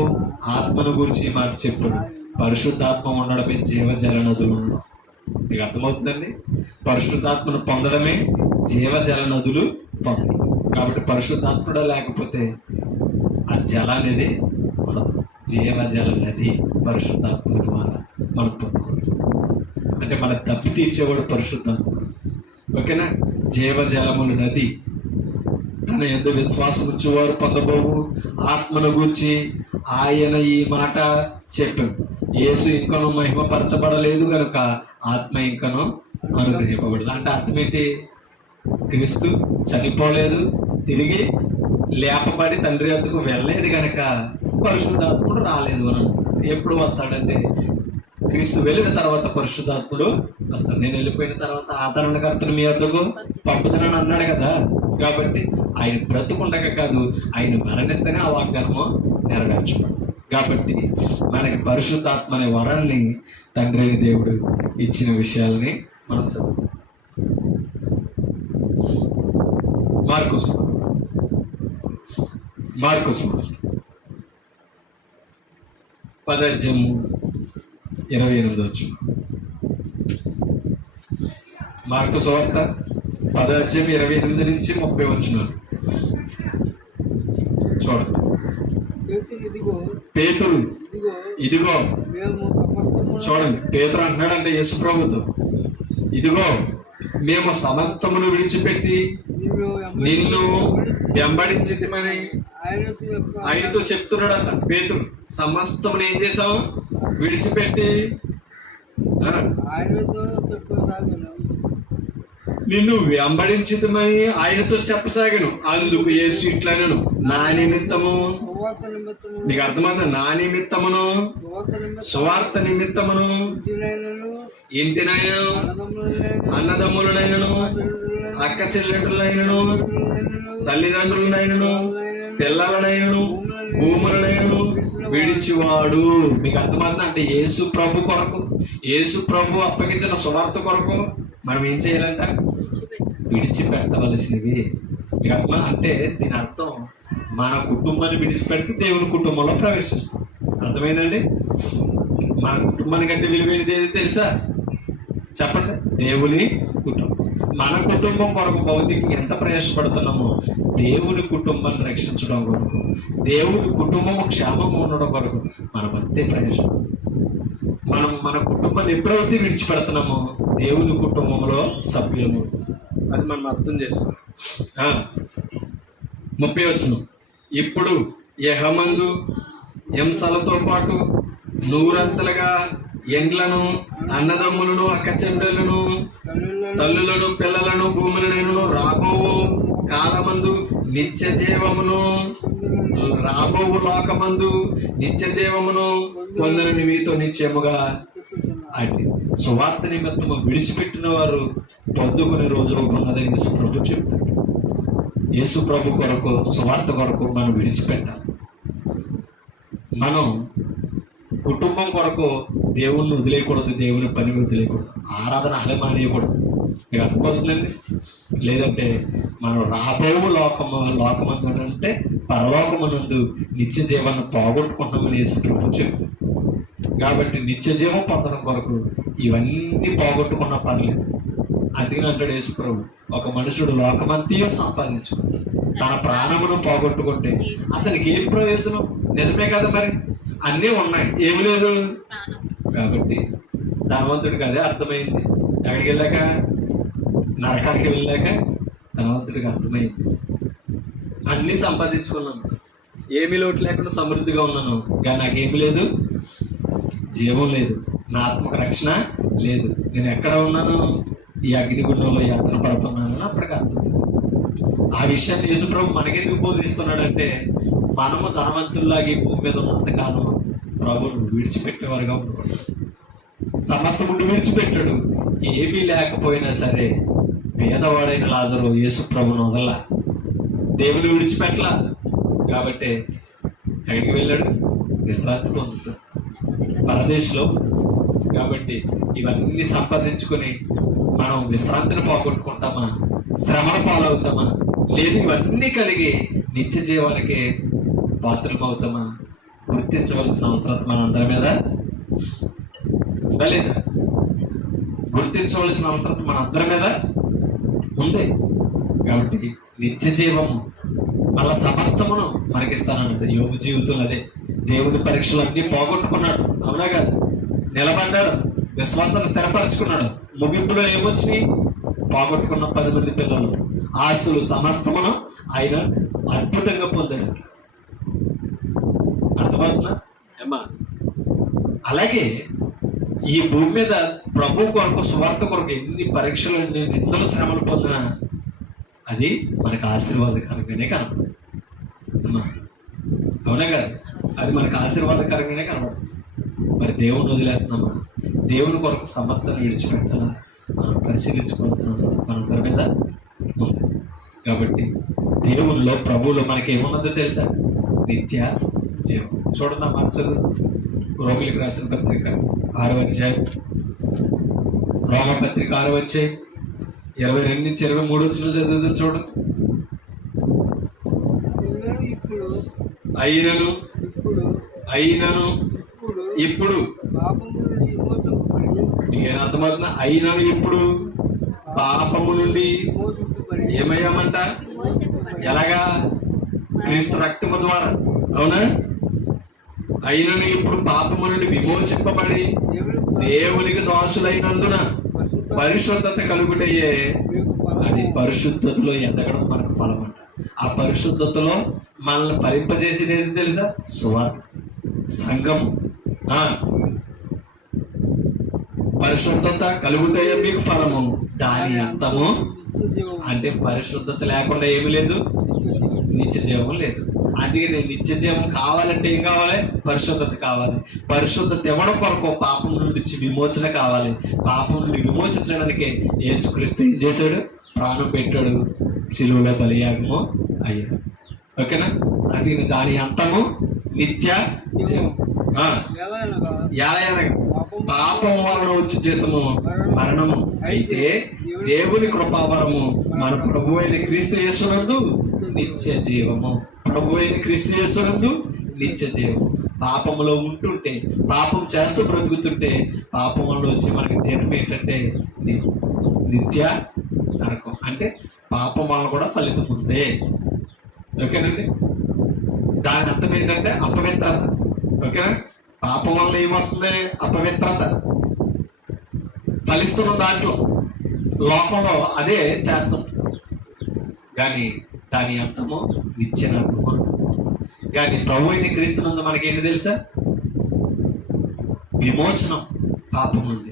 ఆత్మను గురించి ఈ మాట చెప్పాడు. పరిశుద్ధాత్మ ఉండడమే జీవజల నదులు ఉండడం. మీకు అర్థమవుతుందండి? పరిశుద్ధాత్మను పొందడమే జీవజల నదులు పొందడం. కాబట్టి పరిశుద్ధాత్ముడు లేకపోతే ఆ జల అనేది ఉండదు. జీవజల నది పరిశుద్ధాత్మ ద్వారా మనం పొందుకోవాలి. అంటే మన తప్పి తీర్చేవాడు పరిశుద్ధాత్ముడు. ఓకేనా? జీవజలముల నది. తన యందు విశ్వాసం ఉంచువారు పొందబోవు ఆత్మను గూర్చి ఆయన ఈ మాట చెప్పాడు. యేసు ఇంకనూ మహిమపరచబడలేదు కనుక ఆత్మ ఇంకనూ అనుగ్రహింపబడదు. అంటే అర్థం ఏంటి? క్రీస్తు చనిపోలేదు, తిరిగి లేపబడి తండ్రి వద్దకు వెళ్ళలేదు కనుక పరిశుద్ధాత్ముడు రాలేదు అని. ఎప్పుడు వస్తాడంటే క్రీస్తు వెళ్ళిన తర్వాత పరిశుద్ధాత్ముడు వస్తాడు. నేను వెళ్ళిపోయిన తర్వాత ఆదరణకర్తను మీ వద్దకు పంపుతానని అన్నాడు కదా. కాబట్టి ఆయన బ్రతుకుండగా కాదు, ఆయన మరణిస్తేనే ఆ వాగ్దానము నెరవేర్చబడు. కాబట్టి మనకి పరిశుద్ధాత్మ అనే వరాన్ని తండ్రి అయిన దేవుడు ఇచ్చిన విషయాల్ని మనం చదువుతాం. మార్కు సువార్త 10:28. మార్కు సువార్త 10:28-30. చూడండి. పేతురు ఇదిగో, చూడండి పేతురు అంటున్నాడంటే యేసు ప్రభుతో, ఇదిగో మేము సమస్తమును విడిచిపెట్టి నిన్ను వెంబడించితిమని ఆయనతో చెప్తున్నాడంట. పేతురు సమస్తమును ఏం చేసావు? విడిచిపెట్టి నిన్ను వెంబడించితిమని ఆయనతో చెప్పసాగాను. అందుకు యేసు ఇట్లనెను, నా నిమిత్తము, నీకు అర్థమవుతుంది, నా నిమిత్తమును, సువార్త నిమిత్తమును, ఇంటినైనా అన్నదమ్ములనైనను, అక్క చెల్లెండ్రులైనను, తల్లిదండ్రులనైనను, పిల్లలనైనను, భూములనైనను విడిచివాడు. మీకు అర్థమవుతుంది? అంటే యేసు ప్రభు కొరకు, యేసు ప్రభు అప్పగించిన సువార్త కొరకు మనం ఏం చేయాలంట? విడిచిపెట్టవలసినవి. మీకు అర్థం? అంటే దీని అర్థం మన కుటుంబాన్ని విడిచిపెడితే దేవుని కుటుంబంలో ప్రవేశిస్తాం. అర్థమైందండి? మన కుటుంబానికంటే విలువైనది ఏది తెలుసా? చెప్పండి. దేవుని కుటుంబం. మన కుటుంబం కొరకు భౌతికంగా ఎంత ప్రయాసపడుతున్నామో దేవుని కుటుంబాన్ని రక్షించడం కొరకు, దేవుని కుటుంబము క్షేమంగా ఉండడం కొరకు మనం అంతే ప్రయాసపడుతున్నాం. మన కుటుంబాన్ని ఎప్పుడైతే విడిచిపెడుతున్నామో దేవుని కుటుంబంలో సభ్యులము. అది మనం అర్థం చేసుకోవాలి. 30 వచనం. ఇప్పుడు యెహోమందు హింసలతో పాటు నూరంతలుగా ఎండ్లను, అన్నదమ్ములను, అక్కచెల్లెలను, తల్లులను, పిల్లలను, భూములను రాబోవు కాలమందు నిత్య జీవమును, రాబోవు లోకమందు నిత్య జీవమును పొందనని మీతో నిశ్చయముగా అంటే సువార్త నిమిత్తము విడిచిపెట్టిన వారు పొందుకునే రోజు ఉన్నదని యేసు ప్రభు చెప్తాడు. యేసు ప్రభు కొరకు, సువార్త కొరకు మనం విడిచిపెట్టాలి. మనం కుటుంబం కొరకు దేవుణ్ణి వదిలేయకూడదు, దేవుని పని వదిలేయకూడదు, ఆరాధన అలమానేయకూడదు. మీకు అర్థమవుతుందండి? లేదంటే మనం రాబోవు లోకమందు అంటే పరలోకమునందు నిత్య జీవాన్ని పోగొట్టుకుంటామని యేసు ప్రభు చెప్తాడు. కాబట్టి నిత్య జీవం పొందడం కొరకు ఇవన్నీ పోగొట్టుకున్నా పర్లేదు. అందుకని అంటాడు యేసు ప్రభు, ఒక మనుషుడు లోకమంతయో సంపాదించుకుంటే తన ప్రాణమును పోగొట్టుకుంటే అతనికి ఏం ప్రయోజనం? నిజమే కదా, మరి అన్నీ ఉన్నాయి, ఏమి లేదు. కాబట్టి ధనవంతుడికి అదే అర్థమైంది. ఎక్కడికి వెళ్ళాక? నరకానికి వెళ్ళాక ధనవంతుడికి అర్థమైంది. అన్నీ సంపాదించుకున్నాను, ఏమీ లోటు లేకుండా సమృద్ధిగా ఉన్నాను, కానీ నాకేమి లేదు, జీవం లేదు, నా ఆత్మకు రక్షణ లేదు. నేను ఎక్కడ ఉన్నాను? ఈ అగ్నిగుండంలో యాతన పడుతున్నాను. అప్పటికి అర్థం. ఆ విషయాన్ని యేసుప్రభు మనకెందుకు బోధిస్తున్నాడంటే, మనము ధనవంతుల్లాగా ఈ భూమి మీద ఉన్నంతకాలం ప్రభువును విడిచిపెట్టేవారుగా ఉండకూడదు. సమస్తముండి విడిచిపెట్టాడు. ఏమీ లేకపోయినా సరే పేదవాడైన లాజరు యేసుప్రభును వదల, దేవుని విడిచిపెట్టలా. కాబట్టి ఎక్కడికి వెళ్ళాడు? విశ్రాంతి పొందుతాడు పరదేశంలో. కాబట్టి ఇవన్నీ సంపాదించుకొని మనం విశ్రాంతిని పోగొట్టుకుంటామా? శ్రమల పాలవుతామా? లేదు ఇవన్నీ కలిగి నిత్య జీవానికి పాత్రలు అవుతామా? గుర్తించవలసిన అవసరం మనందరి మీద ఉందా లేదా? గుర్తించవలసిన అవసరం మనందరి మీద ఉంది. కాబట్టి నిత్య జీవము మళ్ళా సమస్తమును మనకిస్తానంటే యోగు జీవితంలో అదే. దేవుడి పరీక్షలు అన్నీ పోగొట్టుకున్నాడు, అవునా కాదు? నిలబడ్డాడు, విశ్వాసాన్ని స్థిరపరచుకున్నాడు. ముగింపులో ఏమొచ్చినాయి? పోగొట్టుకున్న 10 మంది పిల్లలు, ఆస్తులు సమస్తమును ఆయన అద్భుతంగా పొందాడు. అర్థమవుతుందా ఏమ్మా? అలాగే ఈ భూమి మీద ప్రభు కొరకు, సువార్త కొరకు ఎన్ని పరీక్షలు, ఎన్ని నిందలు, శ్రమలు పొందినా అది మనకు ఆశీర్వాదకరంగానే కనపడుతుంది. అవునా కాదు? అది మనకు ఆశీర్వాదకరంగానే కనపడుతుంది. మరి దేవుని వదిలేస్తున్నామా? దేవుని కొరకు సమస్తాన్ని విడిచిపెట్టాలా? మనం పరిశీలించుకోవాల్సిన అవసరం మనందరి మీద ఉంది. కాబట్టి దేవుల్లో, ప్రభువులో మనకి ఏమున్నదో తెలుసా? నిత్య జీవం. చూడండి ఆ మాట చదువు. రోమిలికి రాసిన పత్రిక 6వ అధ్యాయం, రోమపత్రిక 6వ అధ్యాయం 22 నుంచి 23 వచ్చిన చదువుతుంది. చూడండి. అయినను ఇప్పుడు నీకేం అర్థమవుతుందా? అయినను ఇప్పుడు పాపము నుండి ఏమయ్యామంట? ఎలాగా? క్రీస్తు రక్తము ద్వారా. అవునా? అయినను ఇప్పుడు పాపము నుండి విమోచింపబడి దేవునికి దాసులైనందున పరిశుద్ధత కలుగుటయే. అది పరిశుద్ధతలో ఎదగడం మనకు ఫలం అంట. ఆ పరిశుద్ధతలో మనల్ని ఫలింపజేసేది ఏది తెలుసా? సువార్త, సంఘం. పరిశుద్ధత కలుగుతాయే మీకు ఫలము, దాని అంతము అంటే పరిశుద్ధత లేకుండా ఏమి లేదు, నిత్య జీవం లేదు. అందుకే నేను నిత్య జీవం కావాలంటే ఏం కావాలి? పరిశుద్ధత కావాలి. పరిశుద్ధత ఇవ్వడం కొరకు పాపం నుండి విమోచన కావాలి. పాపం నుండి విమోచించడానికి యేసుక్రీస్తు ఏం చేశాడు? ప్రాణం పెట్టాడు, శిలువలో బలియాగము అయ్యాడు. ఓకేనా? అందుకని దాని అంతము నిత్య జీవం. పాపం వలన వచ్చే జీతము మరణము, అయితే దేవుని కృపావరము మన ప్రభు అయిన క్రీస్తు యేసునందు నిత్య జీవము. ప్రభు అయిన క్రీస్తు యేసునందు నిత్య జీవం. పాపములో ఉంటుంటే, పాపం చేస్తూ బ్రతుకుతుంటే, పాపం వల్ల వచ్చి మనకి జీతం ఏంటంటే నిత్య నరకం. అంటే పాపం వల్ల కూడా ఫలితం ఉంది. ఓకేనండి? దాని అర్థం ఏంటంటే అపవిత్రత. ఓకేనా? పాపం వల్ల ఏమొస్తుంది? అపవిత్రత ఫలిస్తున్న దాంట్లో లోకంలో అదే చేస్తాం, కానీ దాని అంతమో నిత్య నరకము. కానీ ప్రభు అయిన క్రీస్తునందు మనకేంటి తెలుసా? విమోచనం పాపం నుండి.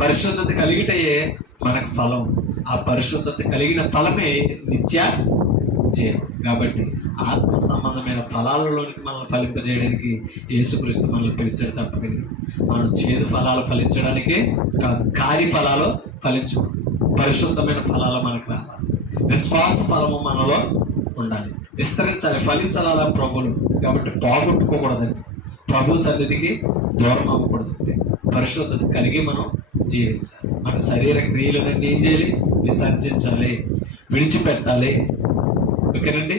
పరిశుద్ధత కలిగిటయే మనకు ఫలం. ఆ పరిశుద్ధత కలిగిన ఫలమే నిత్య జీవం. కాబట్టి ఆత్మ సంబంధమైన ఫలాలలోనికి మనల్ని ఫలింపజేయడానికి యేసుక్రీస్తు మనల్ని పిలిచారు తప్పని మనం చేదు ఫలాలు ఫలించడానికే కాదు, కార్య ఫలాలు ఫలించు. పరిశుద్ధమైన ఫలాలు మనకు రావాలి. విశ్వాస ఫలము మనలో ఉండాలి, విస్తరించాలి, ఫలించాలి ప్రభువులు. కాబట్టి పోగొట్టుకోకూడదండి, ప్రభు సన్నిధికి దూరం అవ్వకూడదండి. పరిశుద్ధత కలిగి మనం జీవించాలి. మన శరీర క్రియలన్నీ ఏం చేయాలి? విసర్జించాలి, విడిచిపెట్టాలి. ఓకేనండి?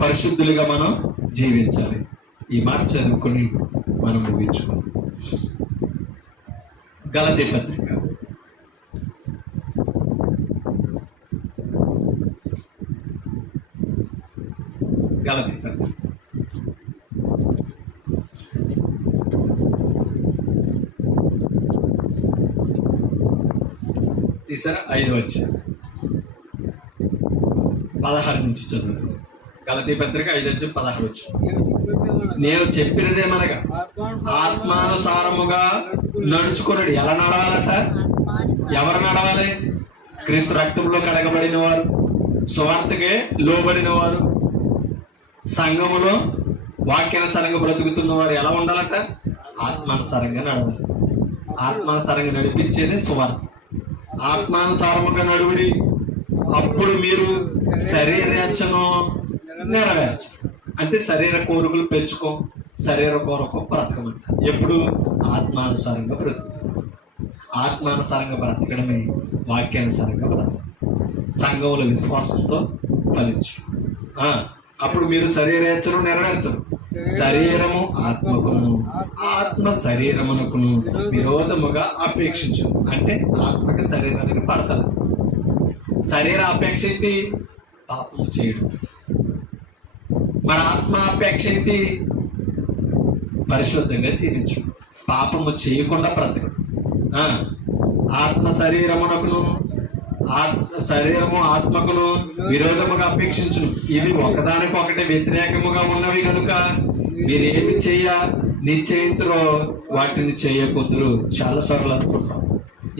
పరిశుద్ధులుగా మనం జీవించాలి. ఈ మాట చదువుకొని మనం ముగించుకుందాం. గలతీ పత్రిక తీసారా? 5వ అధ్యాయం 16 నుంచి చదువుతుంది. గలతీ పత్రిక 5వ అధ్యాయం 16. నేను చెప్పినదేమనగా ఆత్మానుసారముగా నడుచుకున్నాడు. ఎలా నడవాలట? ఎవరు నడవాలి? క్రీస్తు రక్తంలో కడగబడిన వారు, సువార్తకే లోబడిన వారు, సంఘములో వాక్యానుసారంగా బ్రతుకుతున్న వారు ఎలా ఉండాలట? ఆత్మానుసారంగా నడవాలి. ఆత్మానుసారంగా నడిపించేదే సువార్త. ఆత్మానుసారముగా నడువుడి, అప్పుడు మీరు శరీరేచ్ఛను నెరవేర్చు. అంటే శరీర కోరికలు పెంచుకో, శరీర కోరిక బ్రతకమంట. ఎప్పుడు? ఆత్మానుసారంగా బ్రతుకుతాం. ఆత్మానుసారంగా బ్రతకడమే వాక్యానుసారంగా బ్రతకడం. సంఘముల విశ్వాసంతో ఫలించు. అప్పుడు మీరు శరీరేచ్ఛను నెరవేర్చరు. శరీరము ఆత్మకును, ఆత్మ శరీరమునకును విరోధముగా అపేక్షించు. అంటే ఆత్మకి శరీరానికి పడతారు. శరీర అపేక్ష ఏంటి? పాపము చేయడం. మన ఆత్మ అపేక్ష ఏంటి? పరిశుద్ధంగా జీవించడం, పాపము చేయకుండా బ్రతకడం. ఆత్మ శరీరమునకును, శరీరము ఆత్మకును విరోధముగా అపేక్షించును. ఇవి ఒకదానికొకటి వ్యతిరేకముగా ఉన్నవి కనుక మీరేమి నిశ్చయింతురో వాటిని చేయకుందరు. చాలా సార్లు అనుకుంటాం,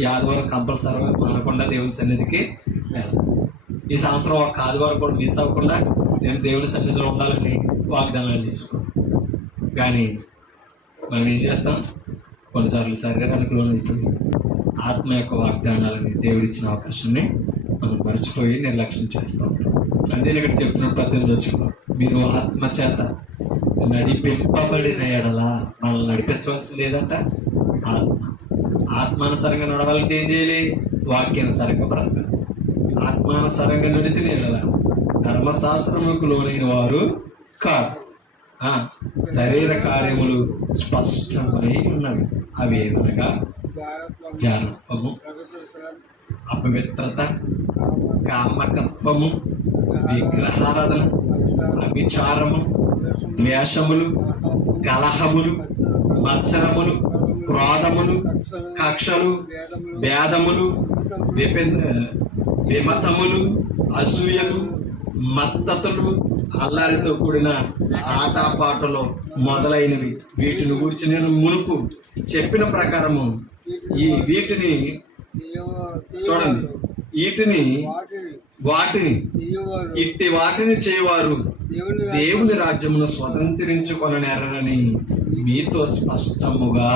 ఈ ఆదివారం కంపల్సరీ మానకుండా దేవుని సన్నిధికి వెళ్ళాలి. ఈ సంవత్సరం ఒక ఆదివారం కూడా మిస్ అవ్వకుండా నేను దేవుని సన్నిధిలో ఉండాలని వాగ్దానాలు చేసుకున్నాను. కానీ మనం ఏం చేస్తాం? కొన్నిసార్లు శరీరానికి లోనైపోయి ఆత్మ యొక్క వాగ్దానాలని, దేవుడిచ్చిన అవకాశాన్ని మనం మర్చిపోయి నిర్లక్ష్యం చేస్తూ ఉంటాం. అంతే ఇక్కడ చెప్తున్న 18 వచ్చుకున్నాం. మీరు ఆత్మ చేత నడిపింపబడిన ఎడల, మనల్ని నడిపించవలసింది ఏదంట? ఆత్మానుసారంగా నడవాలంటే ఏం చేయాలి? వాక్యానుసారంగా బ్రతకాలి. ఆత్మానుసారంగా నడిచిన ఎడల ధర్మశాస్త్రములకు లోనైన వారు కాదు. శరీర కార్యములు స్పష్టమై ఉన్నవి. అవి ఏమనగా జారత్వము, అపవిత్రత, కామకత్వము, విగ్రహారాధన, అభిచారము, ద్వేషములు, కలహములు, మత్సరములు, క్రోధములు, కక్షలు, భేదములు, విమతములు, అసూయలు, మత్తతులు, అల్లారితో కూడిన ఆటపాటలు మొదలైనవి. వీటిని గురించి నేను మునుపు చెప్పిన ప్రకారము వీటిని చూడండి, వాటిని చేయవారు దేవుని రాజ్యమును స్వతంత్రించుకొననేరని మీతో స్పష్టముగా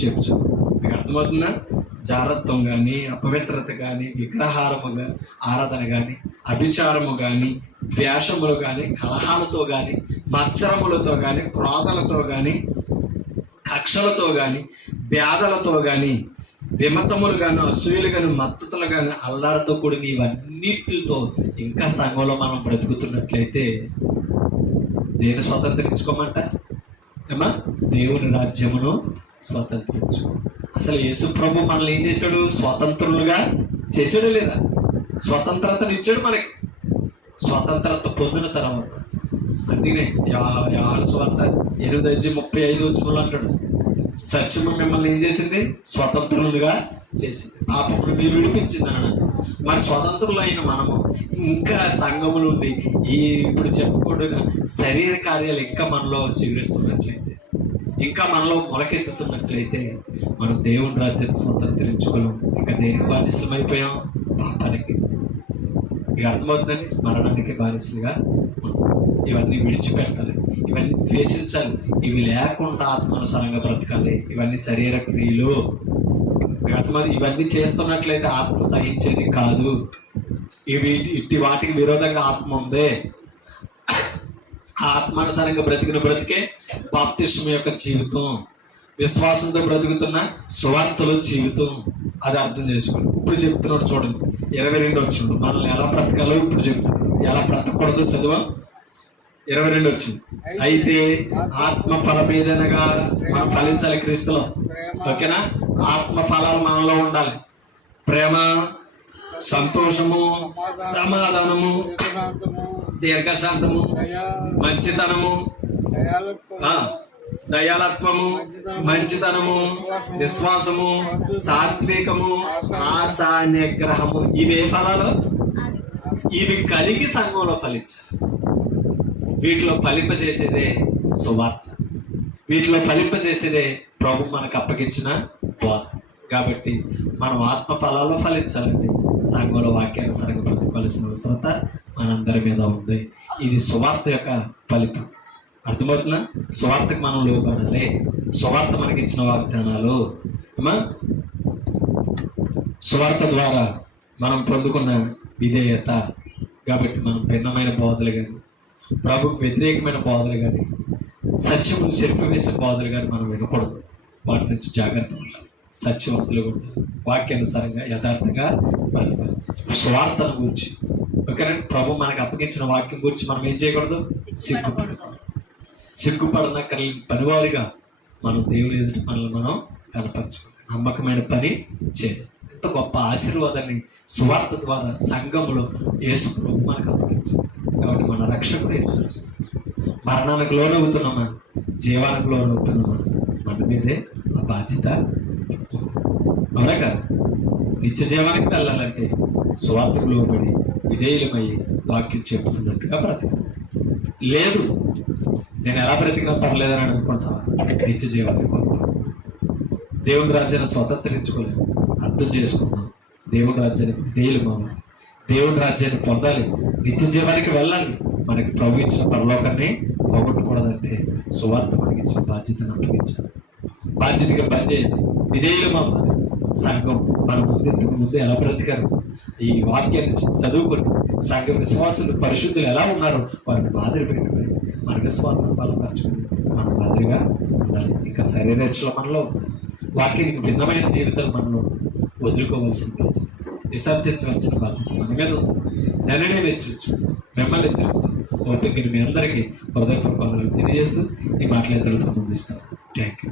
చెప్తు. మీకు అర్థమవుతుందా? జారత్వం కానీ, అపవిత్రత కానీ, విగ్రహారము ఆరాధన కానీ, అభిచారము కానీ, ద్వేషములు కానీ, కలహాలతో కానీ, మత్సరములతో కానీ, క్రోధలతో కానీ, కక్షలతో కానీ, భేదలతో కానీ, విమతములు కానీ, అసూయలు కానీ, మత్తతులు కానీ, అల్లాడతో కూడిన ఇవన్నిటితో ఇంకా సంఘంలో మనం బ్రతుకుతున్నట్లయితే దేని స్వతంత్రించుకోమంట? ఏమా? దేవుని రాజ్యమును స్వతంత్రించుకో. అసలు యేసు ప్రభు మనల్ని ఏం చేశాడు? స్వతంత్రులుగా చేసాడు లేదా? స్వతంత్రతను ఇచ్చాడు మనకి. స్వతంత్రత పొందిన తర్వాత అందుకనే యోహాను సువార్త 8:35 అంటాడు, సత్యము మిమ్మల్ని ఏం చేసింది? స్వతంత్రులుగా చేసింది, పాపమును మీరు విడిపించింది అన్నాడు. మరి స్వతంత్రులైన మనము ఇంకా సంఘములు ఉండి ఇప్పుడు చెప్పుకుంటున్న శరీర కార్యాలు ఇంకా మనలో చిగురిస్తున్నట్లయితే, ఇంకా మనలో మొలకెత్తుతున్నట్లయితే మనం దేవుని రాజ్యాన్ని స్వతంత్రించుకోలేం. ఇంకా దేనికి బానిసలం అయిపోయాం? పాపానికి. ఇక అర్థమవుతుందండి, మరణానికి బానిసలుగా ఇవన్నీ విడిచిపెట్టాలి, ఇవన్నీ ద్వేషించాలి, ఇవి లేకుండా ఆత్మానుసారంగా బ్రతకాలి. ఇవన్నీ శరీర క్రియలు. ఇవన్నీ చేస్తున్నట్లయితే ఆత్మ సహించేది కాదు. ఇట్టి వాటికి విరోధంగా ఆత్మ ఉంది. ఆత్మానుసారంగా బ్రతికిన బ్రతికే బాప్తిస్మం యొక్క జీవితం, విశ్వాసంతో బ్రతుకుతున్న సువార్తలో జీవితం. అది అర్థం చేసుకోండి. ఇప్పుడు చెప్తున్నాడు చూడండి, 22 మనల్ని ఎలా బ్రతకాలో ఇప్పుడు చెప్తున్నాడు. ఎలా బ్రతకూడదో చదువు. 22 అయితే ఆత్మ ఫలమేదనగా మనం ఫలించాలి క్రీస్తులో. ఓకేనా? ఆత్మ ఫలాలు మనలో ఉండాలి. ప్రేమ, సంతోషము, సమాధానము, దీర్ఘశాంతము, మంచితనము, దయాలత్వము, మంచితనము, విశ్వాసము, సాత్వికము, ఆశా నిగ్రహము. ఇవే ఫలాలు. ఇవి కలిగి సంఘంలో ఫలించాలి. వీటిలో ఫలింపజేసేదే సువార్త. వీటిలో ఫలింపజేసేదే ప్రభు మనకు అప్పగించిన బోధ. కాబట్టి మనం ఆత్మ ఫలాల్లో ఫలించాలంటే సంఘంలో వాక్యానుసారంగా బ్రతకాల్సిన అవసరత మనందరి మీద ఉంది. ఇది సువార్త యొక్క ఫలితం. అర్థమవుతుందా? సువార్తకు మనం లోబడాలి. సువార్త మనకి ఇచ్చిన వాగ్దానాలు. సువార్త ద్వారా మనం పొందుకున్న విధేయత. కాబట్టి మనం భిన్నమైన బోధలు కానీ, ప్రభుకు వ్యతిరేకమైన బోధలు కానీ, సత్యమును చెరిపివేసే బోధలు కానీ మనం వినకూడదు. వాటి నుంచి జాగ్రత్త ఉండాలి. సత్యవంతులుగా ఉండాలి. వాక్యానుసారంగా యథార్థంగా బ్రతకాలి. స్వార్థను గురించి ఓకేనండి. ప్రభు మనకు అప్పగించిన వాక్యం గురించి మనం ఏం చేయకూడదు? సిగ్గుపడనక్కర్లేని పనివారిగా మనం దేవుని ఎదుటి మనల్ని మనం కనపరచుకోవాలి. నమ్మకమైన పని చేయాలి. ఎంత గొప్ప ఆశీర్వాదాన్ని సువార్త ద్వారా సంఘంలో యేసు ప్రభు మనకు అప్పగించారు. కాబట్టి మన రక్షకుడు యేసు. మరణానికి లోనవుతున్నామా, జీవానికి లోనవుతున్నామా, మన మీదే ఆ బాధ్యత. అవునా కాదు? నిత్య జీవానికి వెళ్ళాలంటే సువార్తకు లోబడి విధేయులమై వాక్యం చెబుతున్నట్టుగా బ్రతకాలి. లేదు నేను ఎలా బ్రతికినా పర్లేదని అనుకుంటావా? నిత్య జీవానికి పొందుతాం. దేవుని రాజ్యాన్ని స్వతంత్రించుకోలేదు. అర్థం చేసుకుందాం. దేవుని రాజ్యానికి విధేయులు మావాలి. దేవుని రాజ్యాన్ని పొందాలి. నిత్య జీవానికి వెళ్ళాలి. మనకి ప్రభు ఇచ్చిన పరలోకాన్ని పోగొట్టకూడదంటే సువార్త మనకి ఇచ్చిన బాధ్యతను అప్పగించాలి. బాధ్యతగా పనిచేయండి. విధేయులు మావాలి. సంఘం మన ముందు ఎలా బ్రతికారు, ఈ వాక్యాన్ని చదువుకొని సంఘ విశ్వాసులు పరిశుద్ధులు ఎలా ఉన్నారో వారిని మాదిరి పెట్టుకొని మన విశ్వాసాన్ని బలపరచుకొని మనం మాదిరిగా ఉండాలి. ఇంకా శరీరేచ్ఛలో మనలో వాక్యానికి భిన్నమైన జీవితాలు మనలో వదులుకోవాల్సిన బాధ్యత, విసర్జించవలసిన బాధ్యత మన మీద ఉంది. నన్నే హెచ్చరించు, మిమ్మల్ని హెచ్చరిస్తాం. ఓపిక మీ అందరికీ హృదయపూర్వకంగా తెలియజేస్తూ ఈ మాటలు ఎంతటితో ముగిస్తాం. Thank you.